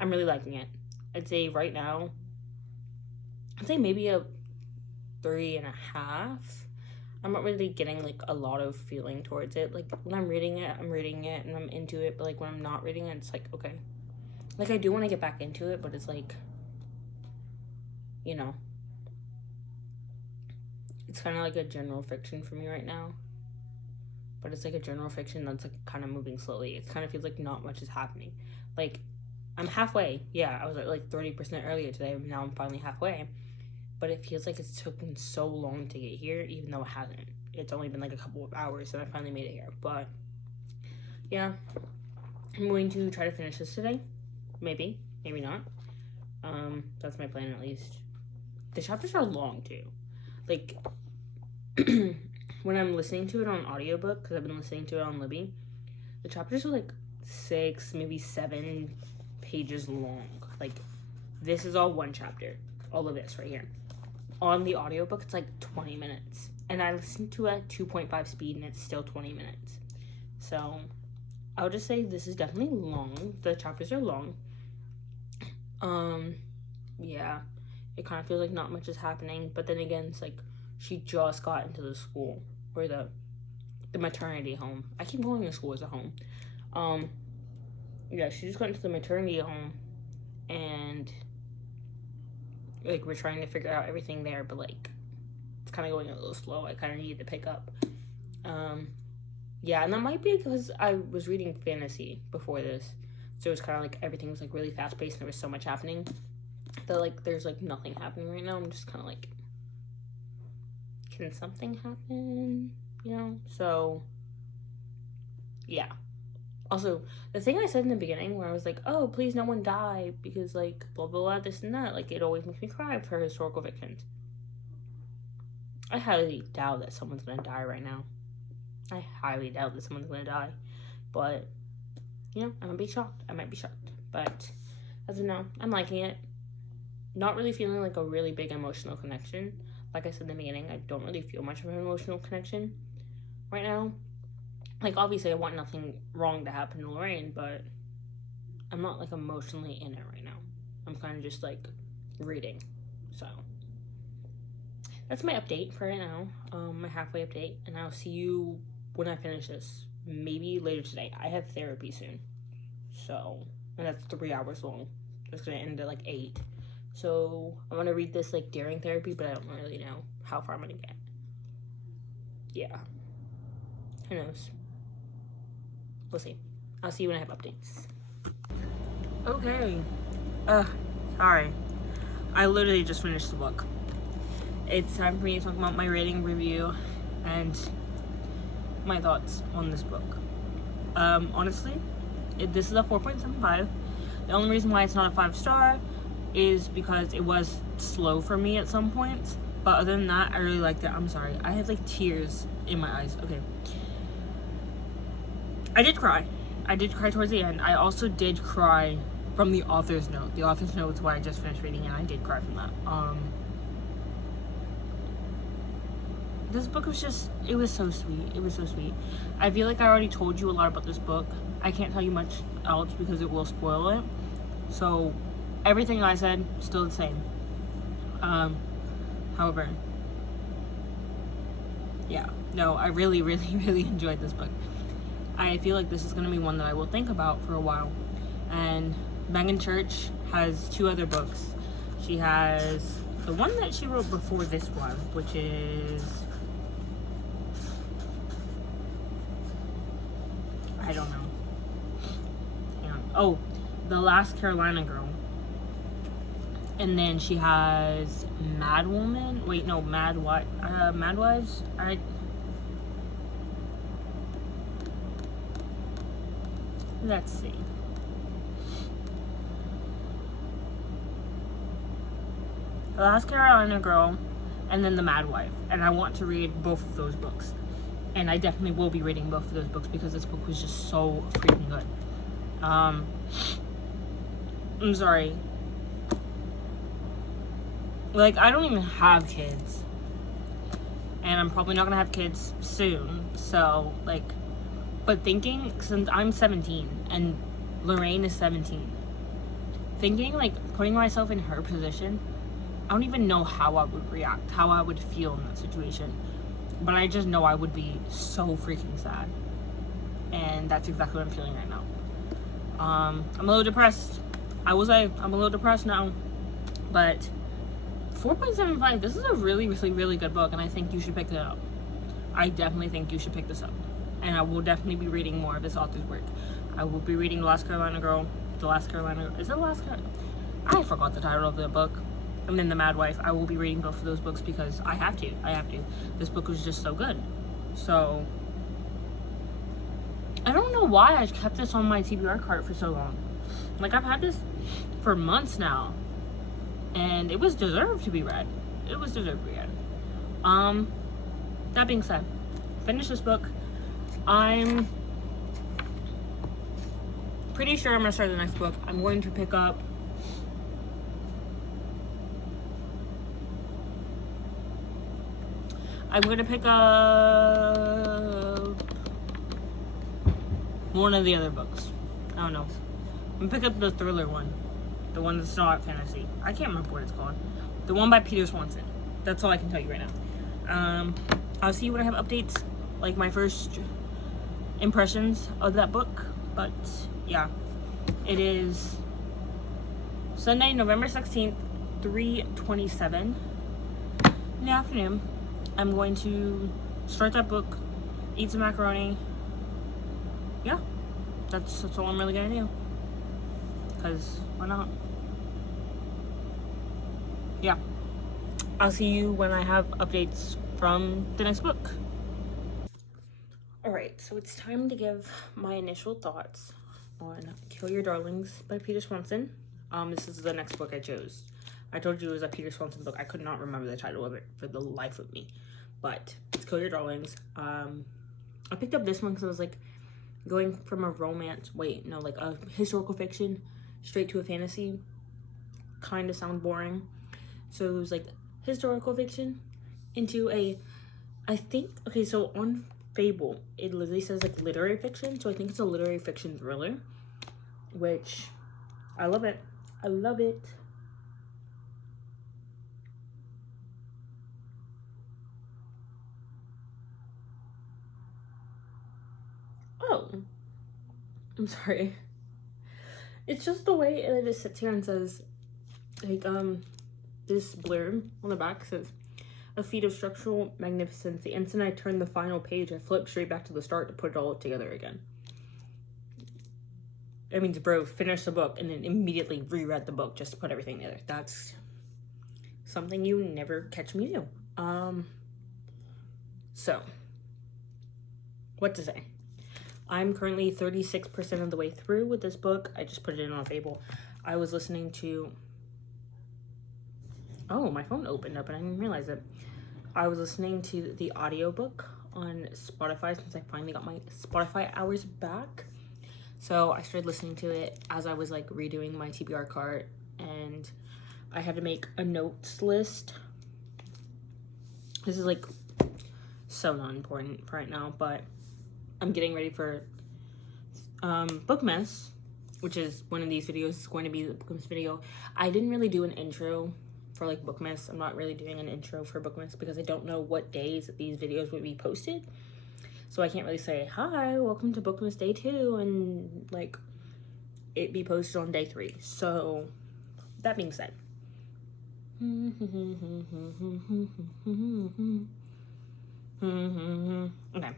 I'm really liking it. I'd say right now, I'd say maybe a 3.5. I'm not really getting like a lot of feeling towards it. Like when I'm reading it and I'm into it, but like when I'm not reading it, it's like, okay. Like I do want to get back into it, but it's like, you know, it's kind of like a general fiction for me right now. But it's like a general fiction that's like kind of moving slowly. It kind of feels like not much is happening. Like I'm halfway. Yeah, I was at like 30% earlier today. Now I'm finally halfway. But it feels like it's taken so long to get here, even though it hasn't. It's only been like a couple of hours and I finally made it here. But yeah, I'm going to try to finish this today. Maybe, maybe not. That's my plan at least. The chapters are long too. Like when I'm listening to it on audiobook, because I've been listening to it on Libby, the chapters are like 6, maybe 7 pages long. Like this is all one chapter. All of this right here. On the audiobook, it's like 20 minutes. And I listened to it at 2.5 speed and it's still 20 minutes. So I would just say this is definitely long. The chapters are long. Yeah. It kind of feels like not much is happening. But then again, it's like she just got into the school. Or the maternity home. I keep calling the school as a home. Yeah, she just got into the maternity home. And like we're trying to figure out everything there, but like it's kind of going a little slow. I kind of need to pick up. Yeah, and that might be because I was reading fantasy before this, so it was kind of like everything was like really fast paced and there was so much happening that like there's like nothing happening right now. I'm just kind of like, can something happen, you know? So yeah. Also, the thing I said in the beginning where I was like, oh, please no one die because, like, blah, blah, blah, this and that. Like, it always makes me cry for historical fictions. I highly doubt that someone's going to die right now. I highly doubt that someone's going to die. But, you know, I might be shocked. I might be shocked. But, as of now, I'm liking it. Not really feeling, like, a really big emotional connection. Like I said in the beginning, I don't really feel much of an emotional connection right now. Like, obviously, I want nothing wrong to happen to Lorraine, but I'm not, like, emotionally in it right now. I'm kind of just, like, reading. So, that's my update for right now. My halfway update. And I'll see you when I finish this. Maybe later today. I have therapy soon. So, and that's 3 hours long. It's going to end at, like, 8. So, I want to read this, like, during therapy, but I don't really know how far I'm going to get. Yeah. Who knows? We'll see. I'll see you when I have updates. Okay. Sorry. I literally just finished the book. It's time for me to talk about my rating, review, and my thoughts on this book. Honestly, this is a 4.75. The only reason why it's not a 5-star is because it was slow for me at some points. But other than that, I really liked it. I'm sorry. I had like tears in my eyes. Okay. I did cry. I did cry towards the end. I also did cry from the author's note. The author's note is why I just finished reading, and I did cry from that. This book was just, it was so sweet. It was so sweet. I feel like I already told you a lot about this book. I can't tell you much else because it will spoil it. So, everything I said, still the same. However, yeah. No, I really, really, really enjoyed this book. I feel like this is going to be one that I will think about for a while. And Megan Church has 2 other books. She has the one that she wrote before this one, which is, I don't know. Hang on. Oh, The Last Carolina Girl. And then she has Mad Wives. Let's see. The Last Carolina Girl, and then The Mad Wife. And I want to read both of those books. And I definitely will be reading both of those books because this book was just so freaking good. I'm sorry. Like, I don't even have kids. And I'm probably not gonna have kids soon. So, like, but thinking, since I'm 17 and Lorraine is 17, thinking, like, putting myself in her position, I don't even know how I would react, how I would feel in that situation. But I just know I would be so freaking sad. And that's exactly what I'm feeling right now. I'm a little depressed. I'm a little depressed now. But 4.75, this is a really, really, really good book, and I think you should pick it up. I definitely think you should pick this up. And I will definitely be reading more of this author's work. I will be reading The Last Carolina Girl. Is it The Last Carolina? I forgot the title of the book. And then The Mad Wife. I will be reading both of those books because I have to. This book was just so good. So, I don't know why I kept this on my TBR cart for so long. Like, I've had this for months now. And it was deserved to be read. It was deserved to be read. That being said, finish this book. I'm pretty sure I'm gonna start the next book. I'm going to pick up one of the other books. I don't know. I'm gonna pick up the thriller one. The one that's not fantasy. I can't remember what it's called. The one by Peter Swanson. That's all I can tell you right now. I'll see when I have updates, like my first impressions of that book. But yeah, it is Sunday, November 16th, 3:27 in the afternoon. I'm going to start that book, eat some macaroni. Yeah, that's all I'm really gonna do. Because why not? Yeah, I'll see you when I have updates from the next book. Alright, so it's time to give my initial thoughts on Kill Your Darlings by Peter Swanson. This is the next book I chose. I told you it was a Peter Swanson book. I could not remember the title of it for the life of me. But it's Kill Your Darlings. I picked up this one because I was like going from a romance, like a historical fiction straight to a fantasy. Kind of sound boring. So it was like historical fiction into okay, so on Fable, it literally says like literary fiction. So I think it's a literary fiction thriller, which I love it. I love it. Oh, I'm sorry. It's just the way that it sits here and says, like, this blurb on the back says, a feat of structural magnificence. The instant I turned the final page, I flipped straight back to the start to put it all together again. It means, bro, finish the book and then immediately reread the book just to put everything together. That's something you never catch me do. So, what to say? I'm currently 36% of the way through with this book. I just put it in on Fable. I was listening to... Oh, my phone opened up and I didn't realize it. I was listening to the audiobook on Spotify since I finally got my Spotify hours back. So I started listening to it as I was like redoing my TBR cart, and I had to make a notes list. This is like so not important right now, but I'm getting ready for Bookmas, which is one of these videos. It's going to be the Bookmas video. I didn't really do an intro for like Bookmas. I'm not really doing an intro for Bookmas because I don't know what days these videos would be posted. So I can't really say, hi, welcome to Bookmas day 2, and like it be posted on day 3. So that being said. Okay.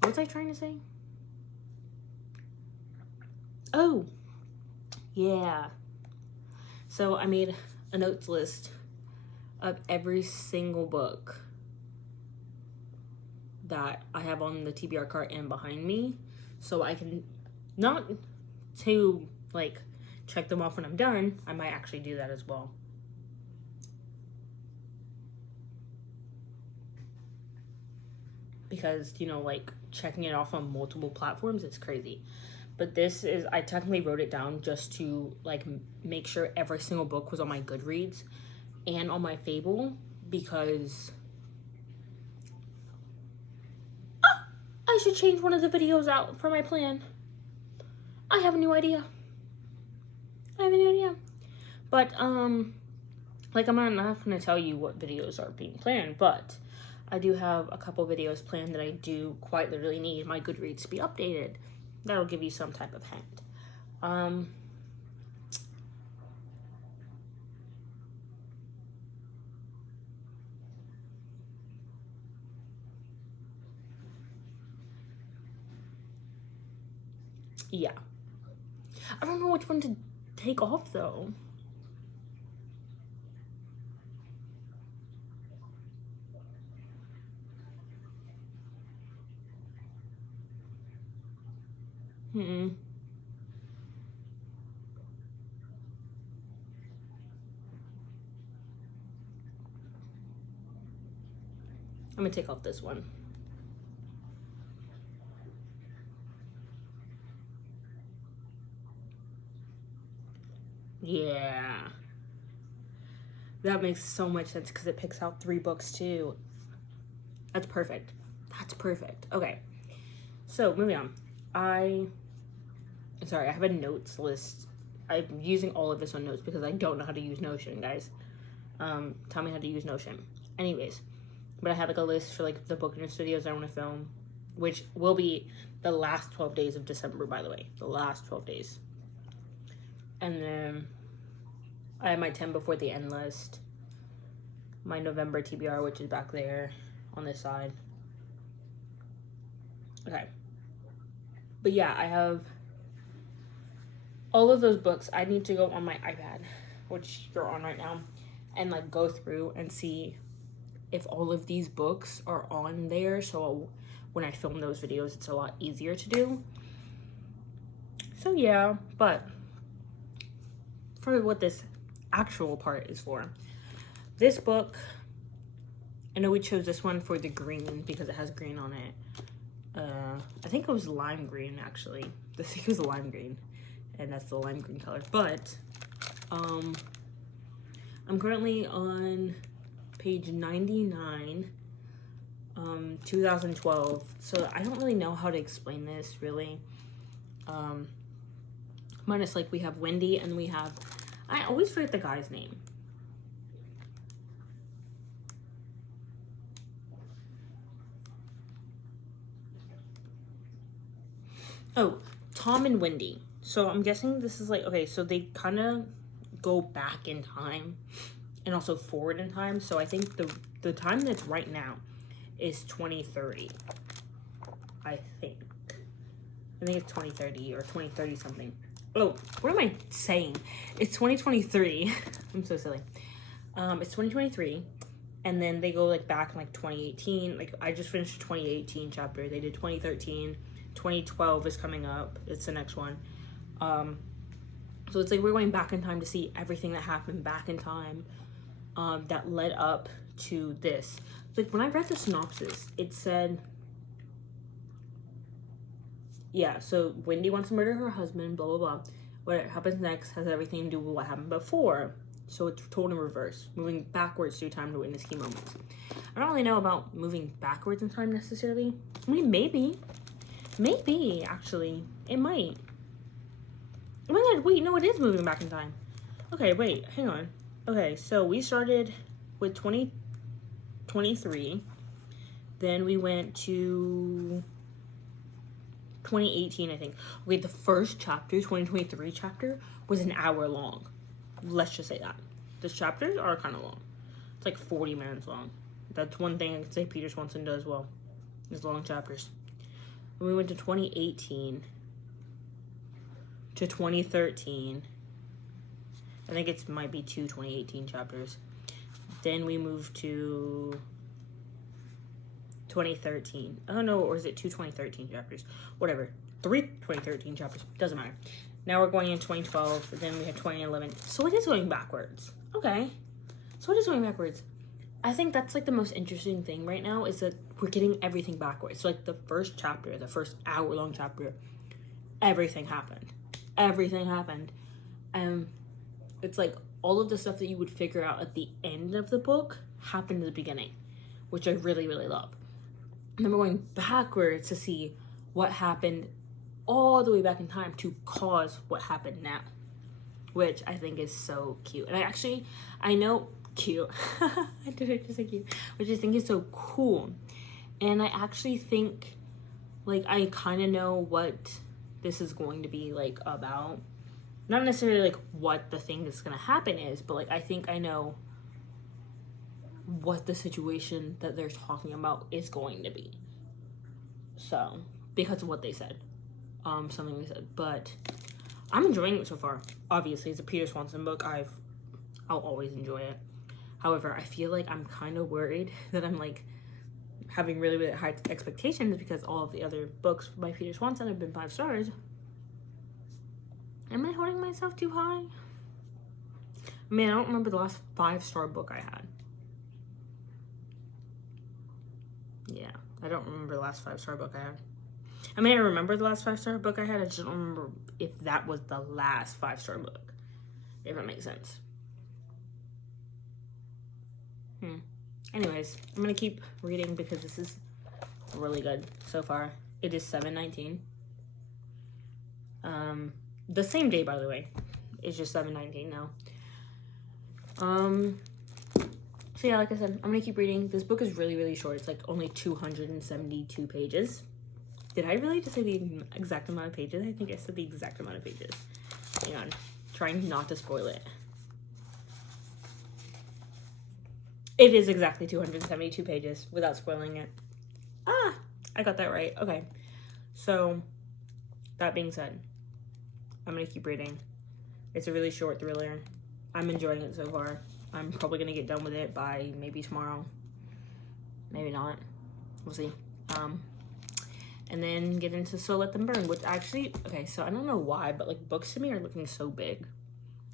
What was I trying to say? Oh, yeah. So I made a notes list of every single book that I have on the TBR cart and behind me. so I can, not to like check them off when I'm done, I might actually do that as well. Because, you know, like checking it off on multiple platforms, it's crazy. But this is, I technically wrote it down just to like make sure every single book was on my Goodreads and on my Fable, because I should change one of the videos out for my plan. I have a new idea. But like, I'm not gonna tell you what videos are being planned, but I do have a couple videos planned that I do quite literally need my Goodreads to be updated. That'll give you some type of hint. Yeah. I don't know which one to take off though. I'm gonna take off this one. Yeah. That makes so much sense because it picks out 3 books too. That's perfect. That's perfect. Okay. So moving on. Sorry, I have a notes list. I'm using all of this on notes because I don't know how to use Notion, guys. Tell me how to use Notion. Anyways, but I have like a list for like the book news videos I want to film, which will be the last 12 days of December, by the way. The last 12 days. And then I have my 10 before the end list. My November TBR, which is back there on this side. Okay. But yeah, I have all of those books. I need to go on my iPad, which you're on right now, and like go through and see if all of these books are on there. So when I film those videos, it's a lot easier to do. So yeah, but for what this actual part is for, this book, I know we chose this one for the green because it has green on it. I think it was lime green, actually. I think it was lime green, and that's the lime green color. But I'm currently on page 99, 2012. So I don't really know how to explain this, really. Minus, like, we have Wendy, and we have, I always forget the guy's name. Oh, Tom and Wendy. So I'm guessing this is like, okay, so they kind of go back in time and also forward in time. So I think the time that's right now is 2030. I think it's 2030 or 2030 something. Oh, what am I saying? It's 2023. I'm so silly. It's 2023. And then they go like back in like 2018. Like, I just finished a 2018 chapter. They did 2013. 2012 is coming up. It's the next one. So it's like we're going back in time to see everything that happened back in time that led up to this. Like, when I read the synopsis, it said, yeah, so Wendy wants to murder her husband, blah, blah, blah. What happens next has everything to do with what happened before. So it's told in reverse, moving backwards through time to witness key moments. I don't really know about moving backwards in time necessarily. I mean, maybe, actually, it might. Oh my god, wait, no, it is moving back in time. Okay, wait, hang on. Okay, so we started with 2023. Then we went to 2018, I think. Wait, the first chapter, 2023 chapter, was an hour long. Let's just say that. The chapters are kind of long. It's like 40 minutes long. That's one thing I could say Peter Swanson does well. His long chapters. When we went to 2018 to 2013. I think it might be 2 2018 chapters. Then we moved to 2013. Oh no, or is it 2 2013 chapters? Whatever. 3 2013 chapters. Doesn't matter. Now we're going in 2012. Then we have 2011. So it is going backwards. Okay. So it is going backwards. I think that's like the most interesting thing right now is that we're getting everything backwards. So like the first chapter, the first hour-long chapter, everything happened. Everything happened. It's like all of the stuff that you would figure out at the end of the book happened at the beginning, which I really, really love. And then we're going backwards to see what happened all the way back in time to cause what happened now, which I think is so cute. And I know cute. I did it just like cute, which I think is so cool. And I actually think, like, I kind of know what this is going to be, like, about. Not necessarily, like, what the thing that's going to happen is, but, like, I think I know what the situation that they're talking about is going to be. So, because of what they said. Something they said. But I'm enjoying it so far. Obviously, it's a Peter Swanson book. I'll always enjoy it. However, I feel like I'm kind of worried that I'm, like, having really, really high expectations because all of the other books by Peter Swanson have been 5 stars. Am I holding myself too high? I mean, I don't remember the last 5-star book I had. Yeah, I don't remember the last 5-star book I had. I mean, I remember the last 5-star book I had. I just don't remember if that was the last 5-star book. If that makes sense. Anyways, I'm gonna keep reading because this is really good so far. It is 7/19. The same day, by the way. It's just 7/19 now. So yeah, like I said, I'm gonna keep reading. This book is really, really short. It's like only 272 pages. Did I really just say the exact amount of pages? I think I said the exact amount of pages. Hang on. Trying not to spoil it. It is exactly 272 pages without spoiling it. Ah, I got that right. Okay. So, that being said, I'm going to keep reading. It's a really short thriller. I'm enjoying it so far. I'm probably going to get done with it by maybe tomorrow. Maybe not. We'll see. And then get into So Let Them Burn, which actually, okay, so I don't know why, but like books to me are looking so big.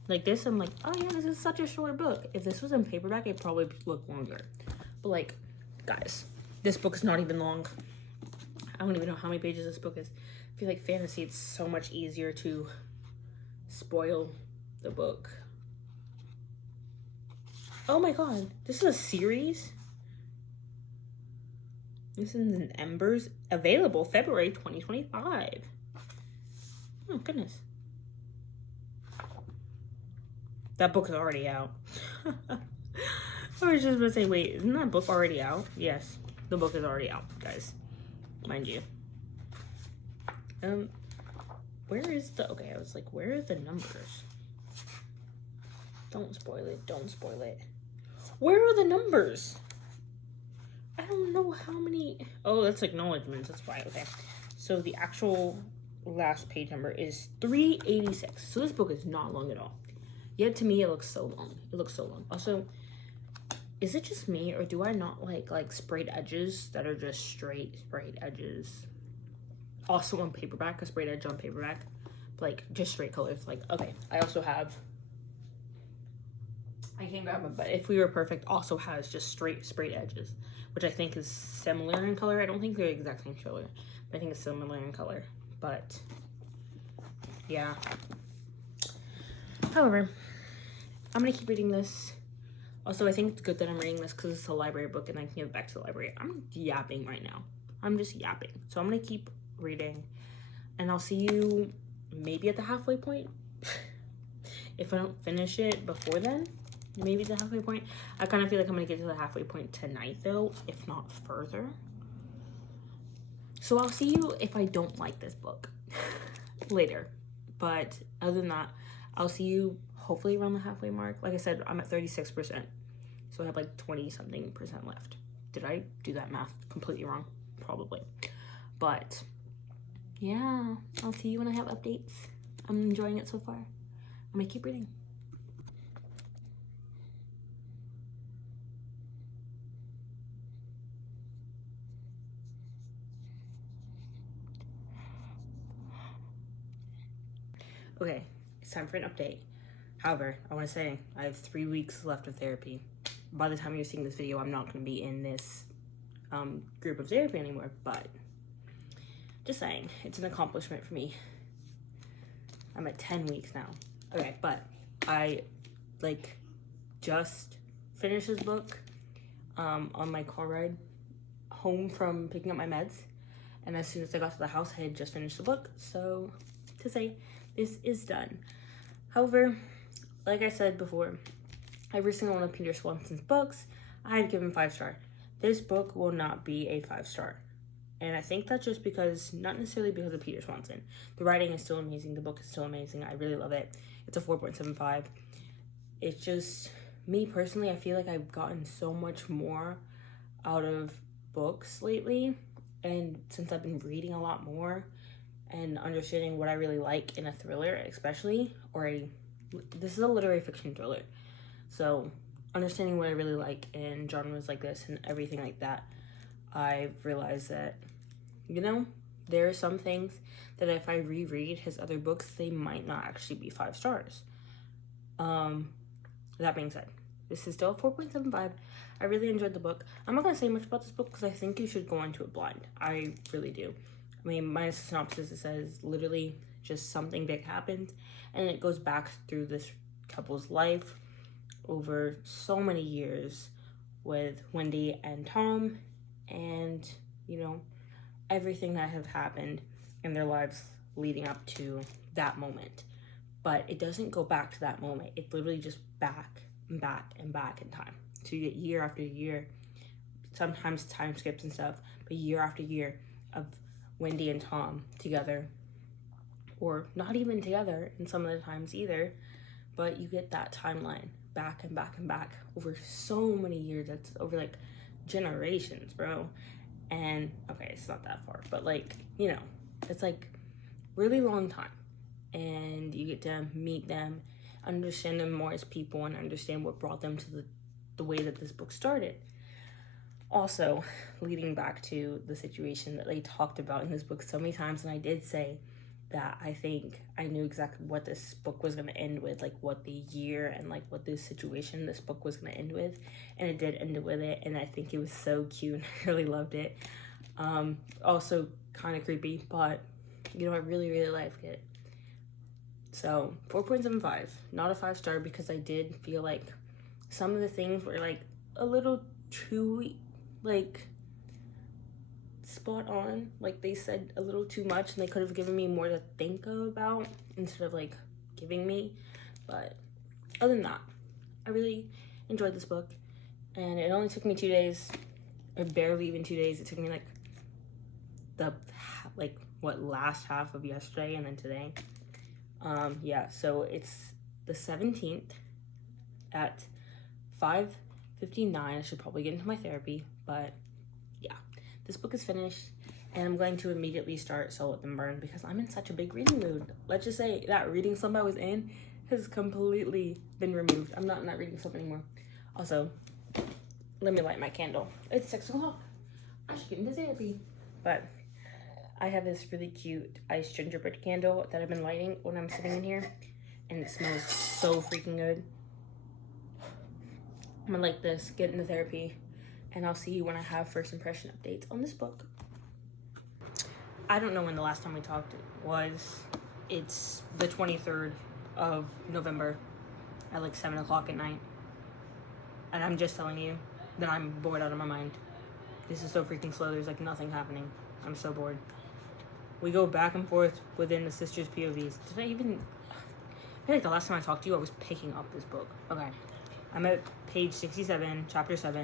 Like this, I'm like, oh yeah, this is such a short book. If this was in paperback, it'd probably look longer. But like, guys, this book is not even long. I don't even know how many pages this book is. I feel like fantasy, it's so much easier to spoil the book. Oh my god, this is a series? This is in Embers, available February 2025. Oh goodness. That book is already out. I was just gonna say, wait, isn't that book already out? Yes, the book is already out, guys. Mind you. Where is the, okay, I was like, where are the numbers? Don't spoil it, don't spoil it. Where are the numbers? I don't know how many, oh, that's acknowledgements, that's why, okay. So the actual last page number is 386. So this book is not long at all. Yet to me, it looks so long. It looks so long. Also, is it just me or do I not like sprayed edges that are just straight sprayed edges? Also on paperback, a sprayed edge on paperback, like just straight colors. Like, okay, I also have, I can't grab them, but If We Were Perfect also has just straight sprayed edges, which I think is similar in color. I don't think they're the exact same color, but I think it's similar in color. But yeah. However, I'm gonna keep reading this. Also, I think it's good that I'm reading this because it's a library book and I can give it back to the library. I'm yapping right now. I'm just yapping. So I'm gonna keep reading and I'll see you maybe at the halfway point. If I don't finish it before then, maybe the halfway point. I kind of feel like I'm gonna get to the halfway point tonight though, if not further. So I'll see you if I don't like this book later. But other than that, I'll see you hopefully around the halfway mark. Like I said, I'm at 36%. So I have like 20-something% left. Did I do that math completely wrong? Probably. But yeah, I'll see you when I have updates. I'm enjoying it so far. I'm gonna keep reading. Okay, it's time for an update. However, I want to say I have 3 weeks left of therapy. By the time you're seeing this video, I'm not going to be in this group of therapy anymore, but just saying, it's an accomplishment for me. I'm at 10 weeks now. Okay, but I just finished this book on my car ride home from picking up my meds, and as soon as I got to the house, I had just finished the book. So to say, this is done. However, like I said before, every single one of Peter Swanson's books I've given 5-star. This book will not be a 5-star. And I think that's just because, not necessarily because of Peter Swanson. The writing is still amazing. The book is still amazing. I really love it. It's a 4.75. It's just, me personally, I feel like I've gotten so much more out of books lately. And since I've been reading a lot more and understanding what I really like in a thriller, especially, this is a literary fiction thriller. So understanding what I really like in genres like this and everything like that, I've realized that, you know, there are some things that if I reread his other books, they might not actually be 5 stars. That being said, this is still a 4.75. I really enjoyed the book. I'm not going to say much about this book because I think you should go into it blind. I really do. I mean, my synopsis, it says literally just something big happened, and it goes back through this couple's life over so many years with Wendy and Tom, and, you know, everything that have happened in their lives leading up to that moment. But it doesn't go back to that moment. It's literally just back and back and back in time. So you get year after year, sometimes time skips and stuff, but year after year of Wendy and Tom together, or not even together in some of the times either, but you get that timeline back and back and back over so many years. That's over like generations, bro. And okay, it's not that far, but like, you know, it's like really long time. And you get to meet them, understand them more as people, and understand what brought them to the way that this book started. Also, leading back to the situation that they talked about in this book so many times, and I did say that I think I knew exactly what this book was going to end with, like what the year and like what this situation this book was going to end with, and it did end with it, and I think it was so cute. I really loved it. Also kind of creepy, but you know, I really liked it. So 4.75, not a 5-star, because I did feel like some of the things were like a little too like spot on. Like they said a little too much, and they could have given me more to think about instead of like giving me. But other than that, I really enjoyed this book, and it only took me 2 days, or barely even 2 days. It took me like last half of yesterday and then today. Yeah, so it's the 17th at 5:59. I should probably get into my therapy, but yeah, this book is finished, and I'm going to immediately start Soul Let Them Burn because I'm in such a big reading mood. Let's just say that reading slump I was in has completely been removed. I'm not in that reading slump anymore. Also, let me light my candle. It's 6 o'clock. I should get into therapy. But I have this really cute iced gingerbread candle that I've been lighting when I'm sitting in here, and it smells so freaking good. I'm gonna light this, get into therapy, and I'll see you when I have first impression updates on this book. I don't know when the last time we talked was. It's the 23rd of November at like 7 o'clock at night. And I'm just telling you that I'm bored out of my mind. This is so freaking slow. There's like nothing happening. I'm so bored. We go back and forth within the sisters' POVs. Did I even... I feel like the last time I talked to you, I was picking up this book. Okay. I'm at page 67, chapter 7.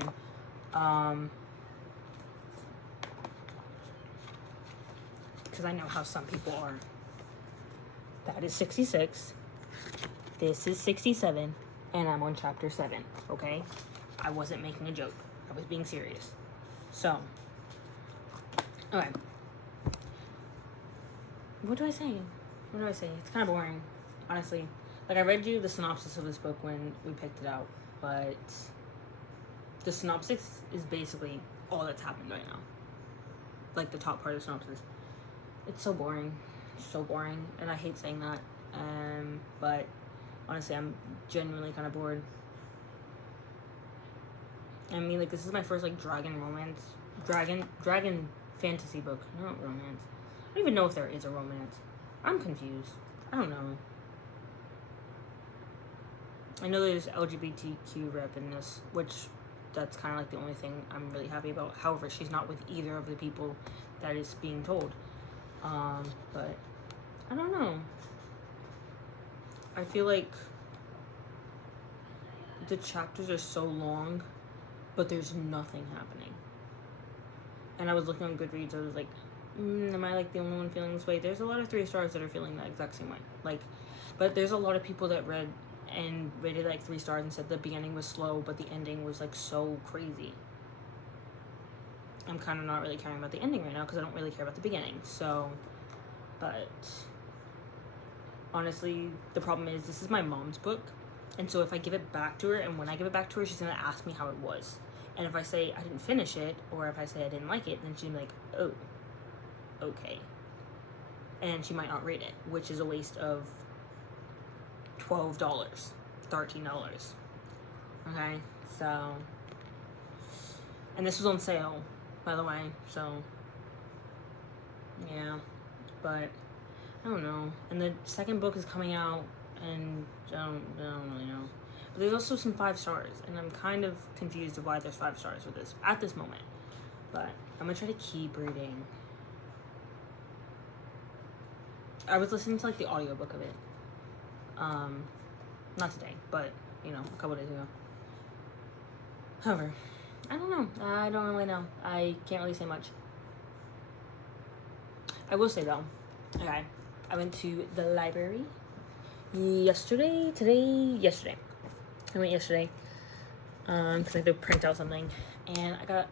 Because I know how some people are. That is 66. This is 67. And I'm on chapter 7. Okay? I wasn't making a joke. I was being serious. So. Okay. What do I say? It's kind of boring, honestly. Like, I read you the synopsis of this book when we picked it out, but the synopsis is basically all that's happened right now. Like, the top part of the synopsis. It's so boring. So boring. And I hate saying that. But honestly, I'm genuinely kind of bored. I mean, like, this is my first, like, dragon fantasy book, not romance. I don't even know if there is a romance. I'm confused. I don't know. I know there's LGBTQ rep in this, which that's kind of like the only thing I'm really happy about. However, she's not with either of the people that is being told. But I don't know. I feel like the chapters are so long, but there's nothing happening. And I was looking on Goodreads, I was like, am I like the only one feeling this way? There's a lot of 3 stars that are feeling that exact same way. Like, but there's a lot of people that read and rated like 3 stars and said the beginning was slow, but the ending was like so crazy. I'm kind of not really caring about the ending right now because I don't really care about the beginning. So, but honestly, the problem is this is my mom's book. And so if I give it back to her, and when I give it back to her, she's going to ask me how it was. And if I say I didn't finish it, or if I say I didn't like it, then she'd be like, oh, okay. And she might not read it, which is a waste of $12, $13. Okay, so, and this was on sale, by the way, so, yeah, but, I don't know. And the second book is coming out, and I don't really know. But there's also some 5 stars, and I'm kind of confused of why there's 5 stars with this at this moment. But I'm gonna try to keep reading. I was listening to like the audiobook of it. Not today, but you know, a couple days ago. However, I don't know. I don't really know. I can't really say much. I will say though, okay, I went to the library yesterday. I went yesterday because I had to print out something, and I got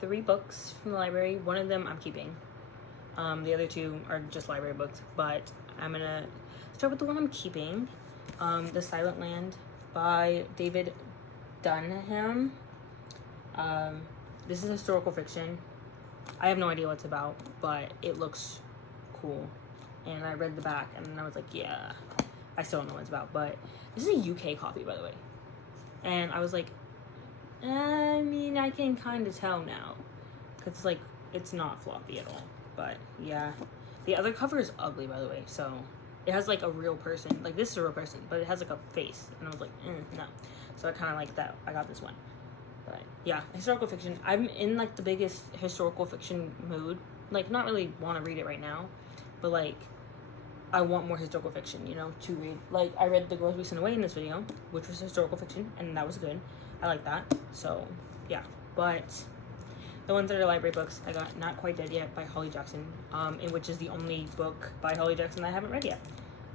3 books from the library. One of them I'm keeping. The other 2 are just library books, but I'm gonna start with the one I'm keeping. The Silent Land by David Dunham. This is historical fiction. I have no idea what it's about, but it looks cool. And I read the back, and I was like, yeah. I still don't know what it's about, but this is a UK copy, by the way. And I was like, I mean, I can kind of tell now. Because, like, it's not floppy at all. But, yeah. The other cover is ugly, by the way, so it has, like, a real person. Like, this is a real person, but it has, like, a face. And I was like, no. So I kind of like that. I got this one. But, yeah, historical fiction. I'm in, like, the biggest historical fiction mood. Like, not really want to read it right now, but, like, I want more historical fiction, you know, to read. Like, I read The Girls We Sent Away in this video, which was historical fiction, and that was good. I like that. So, yeah. But the ones that are library books, I got Not Quite Dead Yet by Holly Jackson, in which is the only book by Holly Jackson that I haven't read yet.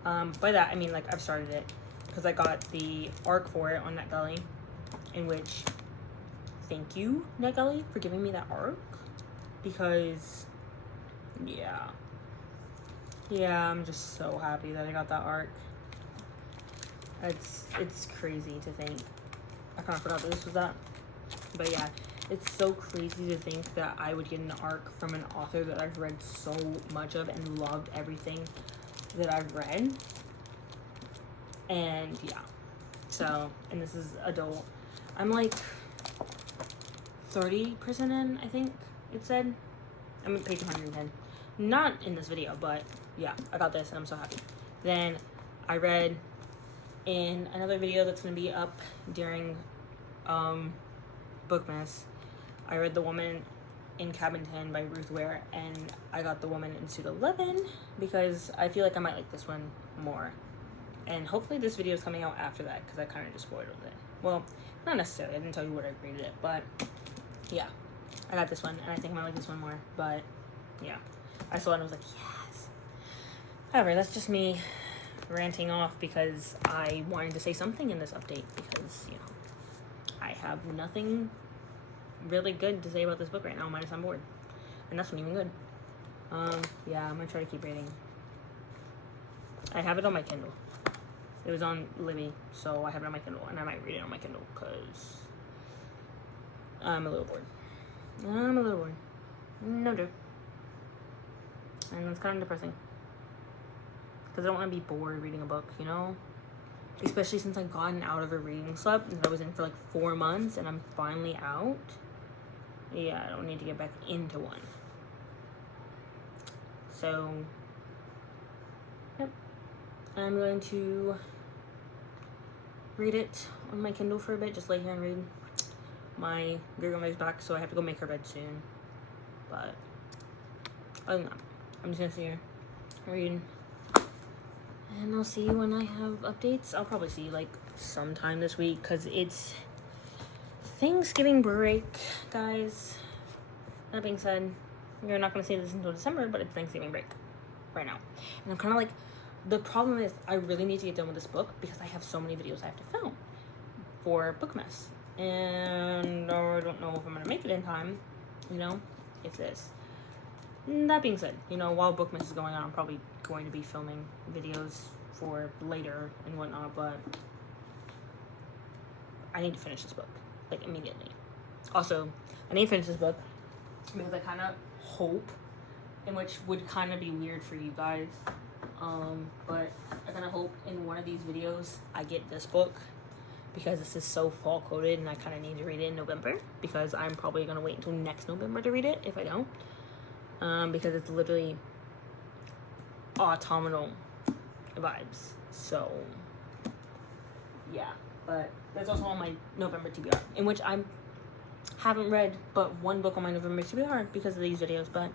By that, I mean, like, I've started it, because I got the ARC for it on NetGully, in which, thank you, NetGully, for giving me that ARC, because, yeah. Yeah, I'm just so happy that I got that ARC. It's crazy to think. I kind of forgot that this was that. But yeah, it's so crazy to think that I would get an ARC from an author that I've read so much of and loved everything that I've read. And yeah. So, and this is adult. I'm like 30% in, I think it said. I'm at page 110. Not in this video, but yeah, I got this and I'm so happy. Then I read in another video that's going to be up during Bookmas, I read The Woman in Cabin 10 by Ruth Ware, and I got The Woman in Suit 11 because I feel like I might like this one more. And hopefully this video is coming out after that because I kind of just spoiled it. Well, not necessarily, I didn't tell you what I rated it, but yeah, I got this one and I think I might like this one more, but yeah. I saw it and I was like, yes. However, that's just me ranting off because I wanted to say something in this update because, you know, I have nothing really good to say about this book right now, minus I'm bored. And that's not even good. Yeah, I'm gonna try to keep reading. I have it on my Kindle. It was on Libby, so I have it on my Kindle, and I might read it on my Kindle because I'm a little bored. No joke. And it's kind of depressing. because I don't want to be bored reading a book, you know? Especially since I've gotten out of a reading slump that I was in for like 4 months and I'm finally out. Yeah, I don't need to get back into one. So, yep. I'm going to read it on my Kindle for a bit, just lay here and read. My grandmother's back, so I have to go make her bed soon. But other than that, I'm just gonna sit here, read, and I'll see you when I have updates. I'll probably see you like sometime this week because it's Thanksgiving break, guys. That being said, you're not gonna see this until December, but it's Thanksgiving break right now. And I'm kind of like, the problem is I really need to get done with this book because I have so many videos I have to film for Bookmas. And I don't know if I'm gonna make it in time, you know, if this. That being said, you know, while Bookmas is going on, I'm probably going to be filming videos for later and whatnot, but I need to finish this book, like, immediately. Also, I need to finish this book because I kind of hope, and which would kind of be weird for you guys, but I kind of hope in one of these videos I get this book because this is so fall coded and I kind of need to read it in November because I'm probably going to wait until next November to read it if I don't, because it's literally autumnal vibes. So yeah, but that's also on my November TBR, in which I haven't read but one book on my November TBR because of these videos, but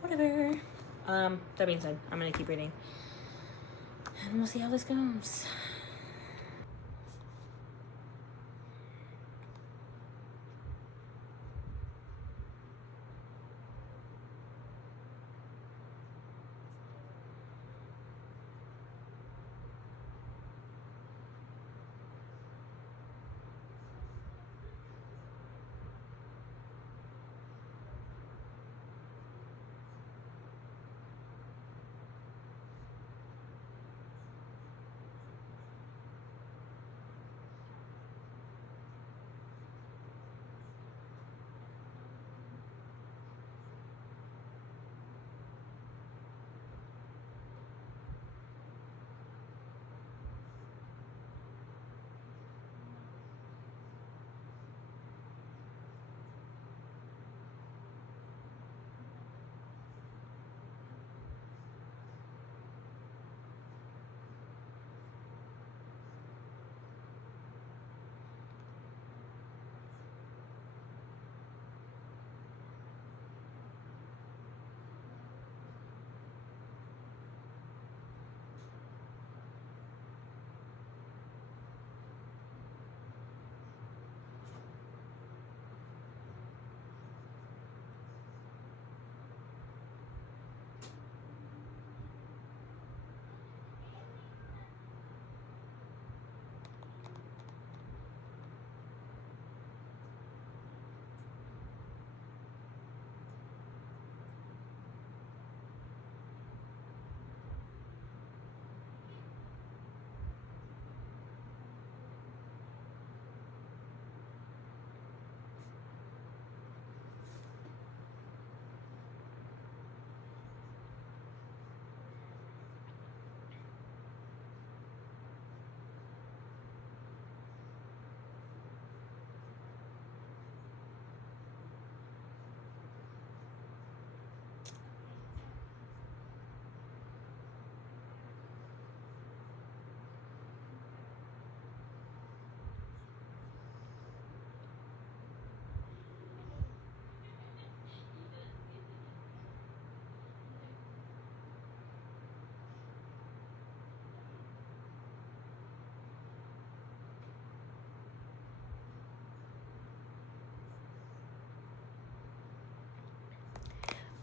whatever. That being said, I'm gonna keep reading and we'll see how this goes.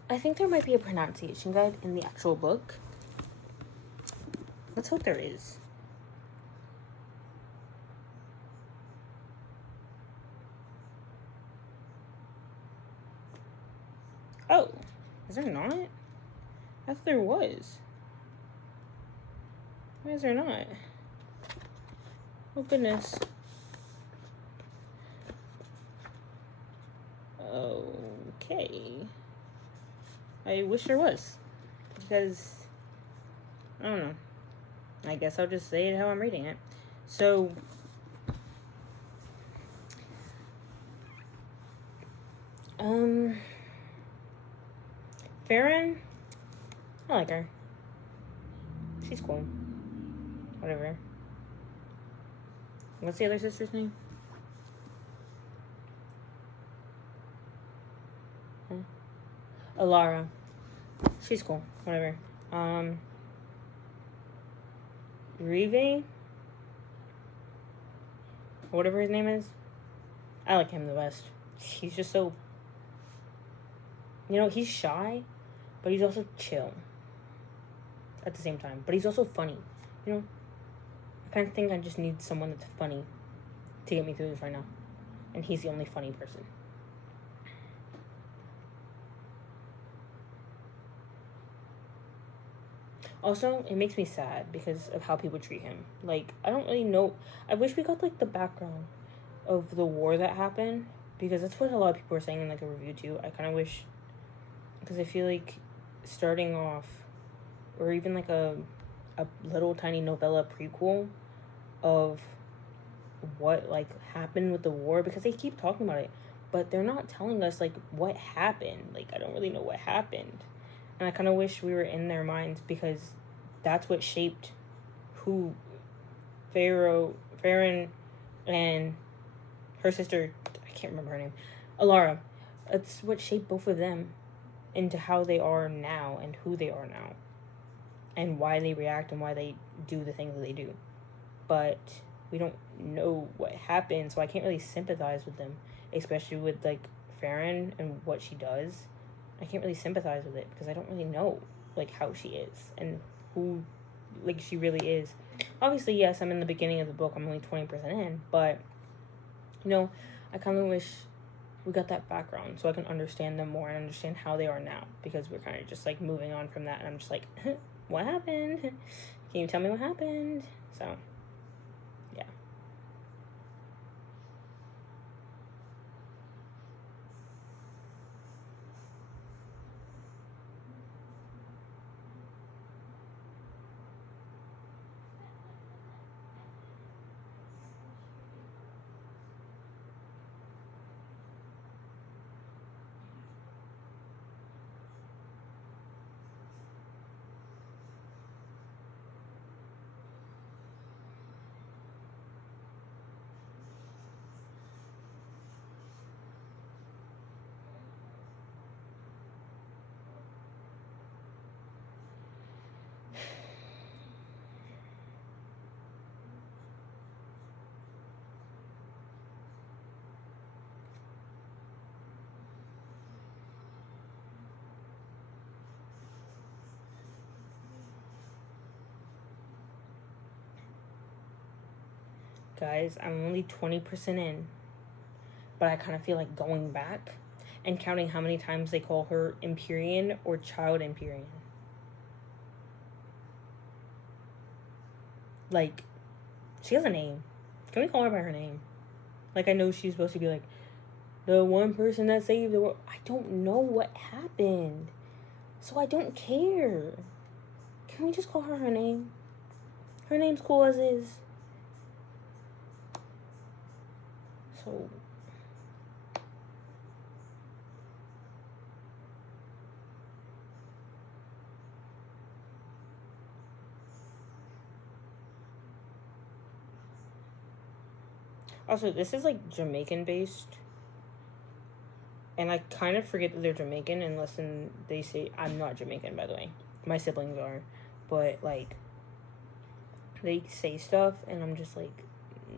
I think there might be a pronunciation guide in the actual book. Let's hope there is. Oh, is there not? I thought there was. Why is there not? Oh, goodness. Okay. I wish there was. Because, don't know. I guess I'll just say it how I'm reading it. So, Farron, I like her. She's cool. Whatever. What's the other sister's name? Alara. She's cool. Whatever. Rive? Whatever his name is. I like him the best. He's just so... You know, he's shy, but he's also chill. At the same time. But he's also funny. You know? I kind of think I just need someone that's funny to get me through this right now. And he's the only funny person. Also, it makes me sad because of how people treat him. Like, I don't really know. I wish we got, like, the background of the war that happened. Because that's what a lot of people were saying in, like, a review, too. I kind of wish... Because I feel like starting off... Or even, like, a little tiny novella prequel of what, like, happened with the war. Because they keep talking about it. But they're not telling us, like, what happened. Like, I don't really know what happened. And I kind of wish we were in their minds because that's what shaped who Farron and her sister, I can't remember her name, Alara. That's what shaped both of them into how they are now and who they are now. And why they react and why they do the things that they do. But we don't know what happened, so I can't really sympathize with them. Especially with, like, Farron and what she does. I can't really sympathize with it because I don't really know, like, how she is and who, like, she really is. Obviously, yes, I'm in the beginning of the book. I'm only 20% in, but, you know, I kind of wish we got that background so I can understand them more and understand how they are now because we're kind of just, like, moving on from that, and I'm just like, what happened? Can you tell me what happened? So, yeah. Guys, I'm only 20% in, but I kind of feel like going back and counting how many times they call her Empyrean or Child Empyrean. Like, she has a name. Can we call her by her name? Like, I know she's supposed to be like, the one person that saved the world. I don't know what happened. So I don't care. Can we just call her name? Her name's cool as is. So... Also, this is, like, Jamaican based. And I kind of forget that they're Jamaican unless they say... I'm not Jamaican, by the way. My siblings are. But, like, they say stuff, and I'm just like,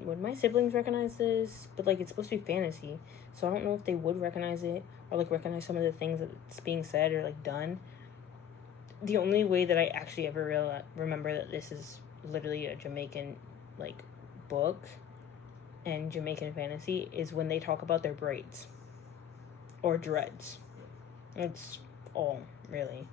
would my siblings recognize this? But, like, it's supposed to be fantasy. So I don't know if they would recognize it or, like, recognize some of the things that's being said or, like, done. The only way that I actually ever remember that this is literally a Jamaican, like, book and Jamaican fantasy is when they talk about their braids or dreads. That's all, really.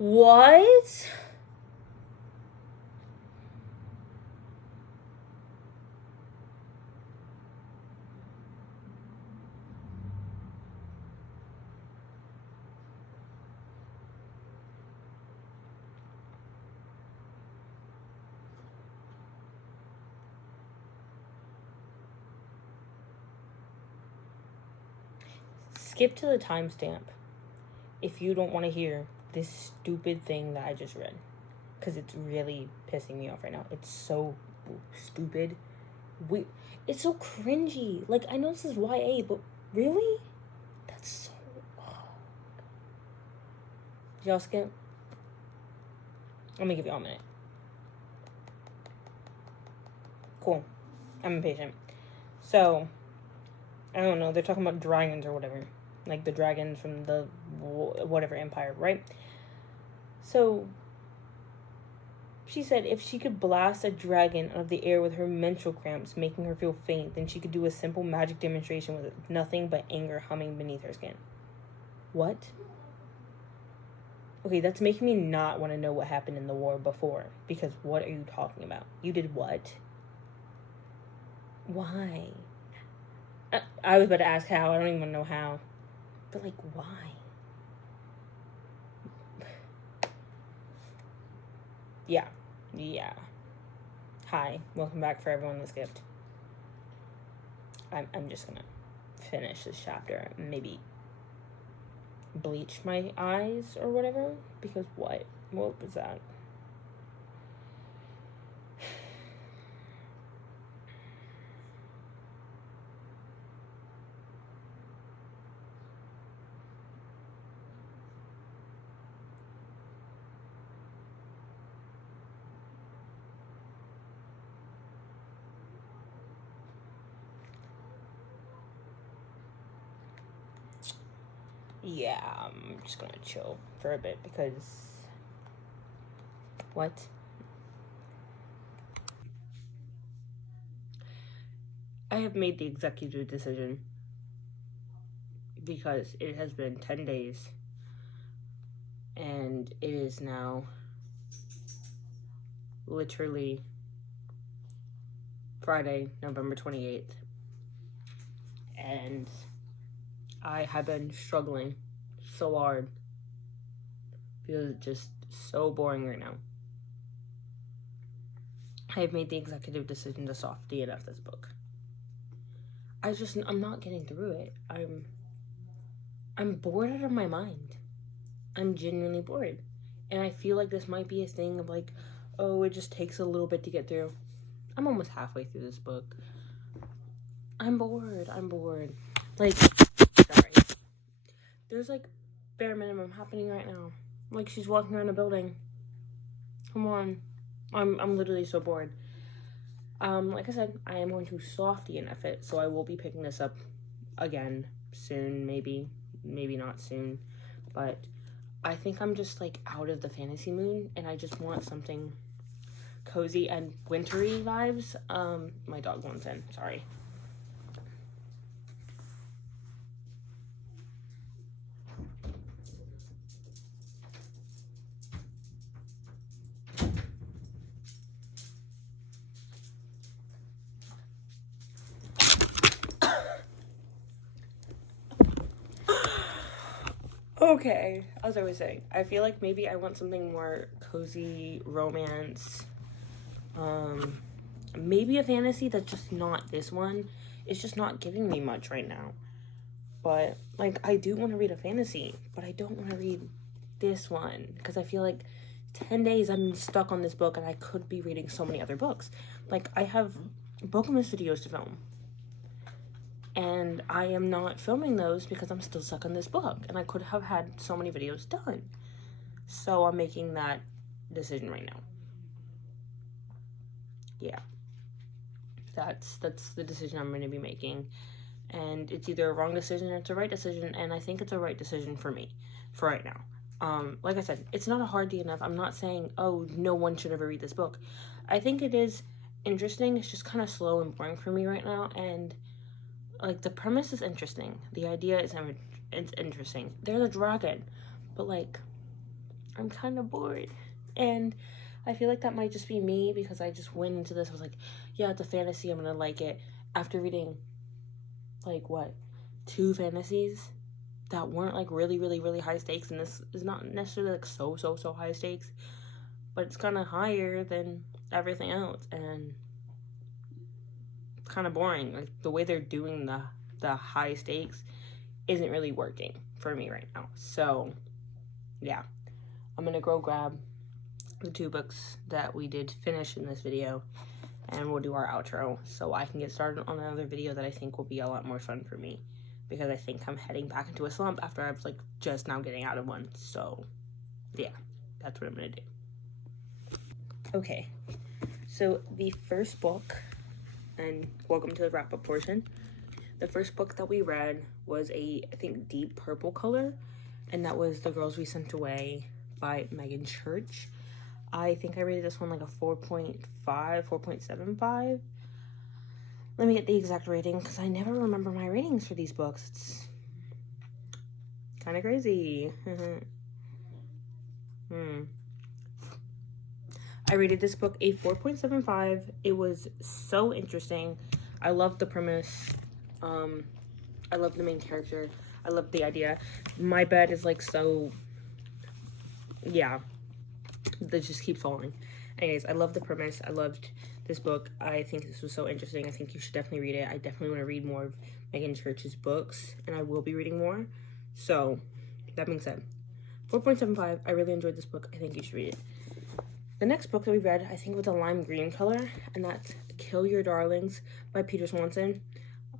What? Skip to the timestamp if you don't want to hear this stupid thing that I just read. Because it's really pissing me off right now. It's so stupid. It's so cringy. Like, I know this is YA, but really? That's so... Did y'all skip? Let me give y'all a minute. Cool. I'm impatient. So, I don't know. They're talking about dragons or whatever. Like the dragons from the whatever empire, right? So, she said if she could blast a dragon out of the air with her menstrual cramps, making her feel faint, then she could do a simple magic demonstration with nothing but anger humming beneath her skin. What? Okay, that's making me not want to know what happened in the war before. Because what are you talking about? You did what? Why? I was about to ask how. I don't even know how. But, like, why? Yeah. Hi. Welcome back for everyone that skipped. I'm just gonna finish this chapter. Maybe bleach my eyes or whatever. Because what? What was that? Yeah, I'm just gonna chill for a bit because... What? I have made the executive decision because it has been 10 days and it is now literally Friday, November 28th, and I have been struggling so hard because it's just so boring right now. I have made the executive decision to soft DNF this book. I'm not getting through it. I'm bored out of my mind. I'm genuinely bored. And I feel like this might be a thing of like, oh, it just takes a little bit to get through. I'm almost halfway through this book. I'm bored. Like, sorry. There's like bare minimum happening right now. Like, she's walking around a building. Come on. I'm literally so bored. Like I said, I am going to soft DNF it, so I will be picking this up again soon, maybe not soon, but I think I'm just like out of the fantasy mood and I just want something cozy and wintry vibes. My dog wants in, sorry. Okay, as I was saying, I feel like maybe I want something more cozy, romance, maybe a fantasy that's just not this one. It's just not giving me much right now. But, like, I do want to read a fantasy, but I don't want to read this one because I feel like 10 days I'm stuck on this book and I could be reading so many other books. Like, I have Book+ videos to film. And I am not filming those because I'm still stuck on this book. And I could have had so many videos done. So I'm making that decision right now. Yeah. That's the decision I'm going to be making. And it's either a wrong decision or it's a right decision. And I think it's a right decision for me for right now. Like I said, it's not a hard DNF. I'm not saying, oh, no one should ever read this book. I think it is interesting. It's just kind of slow and boring for me right now. And like, the premise is interesting. The idea is it's interesting. There's a dragon. But, like, I'm kind of bored. And I feel like that might just be me because I just went into this. I was like, yeah, it's a fantasy. I'm going to like it. After reading, like, what, 2 fantasies that weren't, like, really, really, really high stakes. And this is not necessarily, like, so high stakes. But it's kind of higher than everything else. And it's kind of boring. Like, the way they're doing the high stakes isn't really working for me right now. So, yeah. I'm going to go grab the 2 books that we did finish in this video, and we'll do our outro so I can get started on another video that I think will be a lot more fun for me, because I think I'm heading back into a slump after I was like just now getting out of one. So yeah, that's what I'm gonna do. Okay, so the first book, and welcome to the wrap-up portion, the first book that we read was I think deep purple color, and that was The Girls We Sent Away by Megan Church. I think I rated this one like a 4.5, 4.75. Let me get the exact rating because I never remember my ratings for these books. It's kind of crazy. I rated this book a 4.75. It was so interesting. I loved the premise. I loved the main character. I loved the idea. My bed is like so, yeah, that just keeps falling. Anyways, I love the premise. I loved this book. I think this was so interesting. I think you should definitely read it. I definitely want to read more of Megan Church's books, and I will be reading more. So, that being said, 4.75. I really enjoyed this book. I think you should read it. The next book that we read, I think, was a lime green color, and that's Kill Your Darlings by Peter Swanson.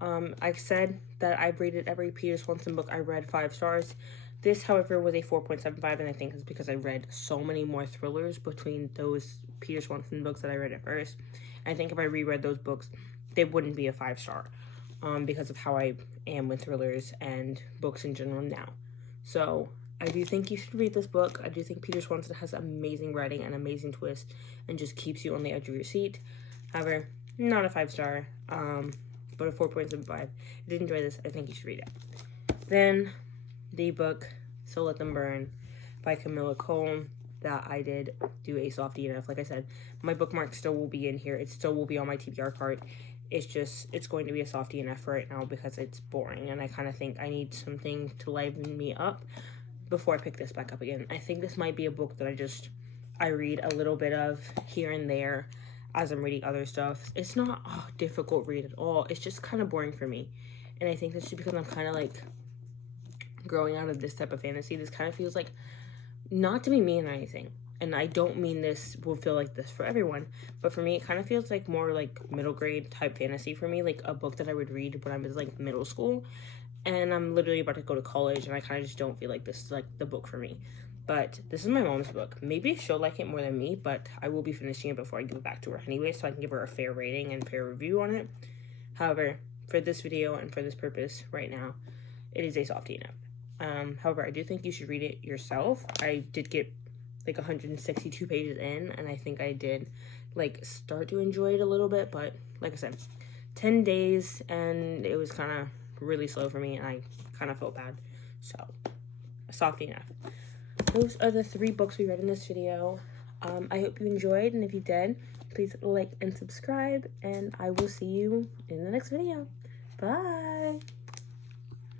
I've said that I've rated every Peter Swanson book I read 5 stars. This, however, was a 4.75, and I think it's because I read so many more thrillers between those Peter Swanson books that I read at first. I think if I reread those books, they wouldn't be a 5-star, because of how I am with thrillers and books in general now. So, I do think you should read this book. I do think Peter Swanson has amazing writing and amazing twist and just keeps you on the edge of your seat. However, not a 5-star, but a 4.75. I did enjoy this. I think you should read it. Then, the book So Let Them Burn by Camilla Cole that I did do a softie enough. Like I said, my bookmark still will be in here. It still will be on my TBR card. It's just, it's going to be a softie enough for right now because it's boring. And I kind of think I need something to liven me up before I pick this back up again. I think this might be a book that I read a little bit of here and there as I'm reading other stuff. It's not a difficult read at all. It's just kind of boring for me. And I think that's just because I'm kind of like growing out of this type of fantasy. This kind of feels like, not to be mean or anything, and I don't mean this will feel like this for everyone, but for me it kind of feels like more like middle grade type fantasy for me, like a book that I would read when I was like middle school, and I'm literally about to go to college, and I kind of just don't feel like this is like the book for me. But this is my mom's book. Maybe she'll like it more than me, but I will be finishing it before I give it back to her anyway, so I can give her a fair rating and fair review on it. However, for this video and for this purpose right now, it is a softie enough. However, I do think you should read it yourself. I did get like 162 pages in, and I think I did like start to enjoy it a little bit, but like I said, 10 days and it was kind of really slow for me, and I kind of felt bad. So, softie enough. Those are the 3 books we read in this video. I hope you enjoyed, and if you did, please like and subscribe, and I will see you in the next video. Bye!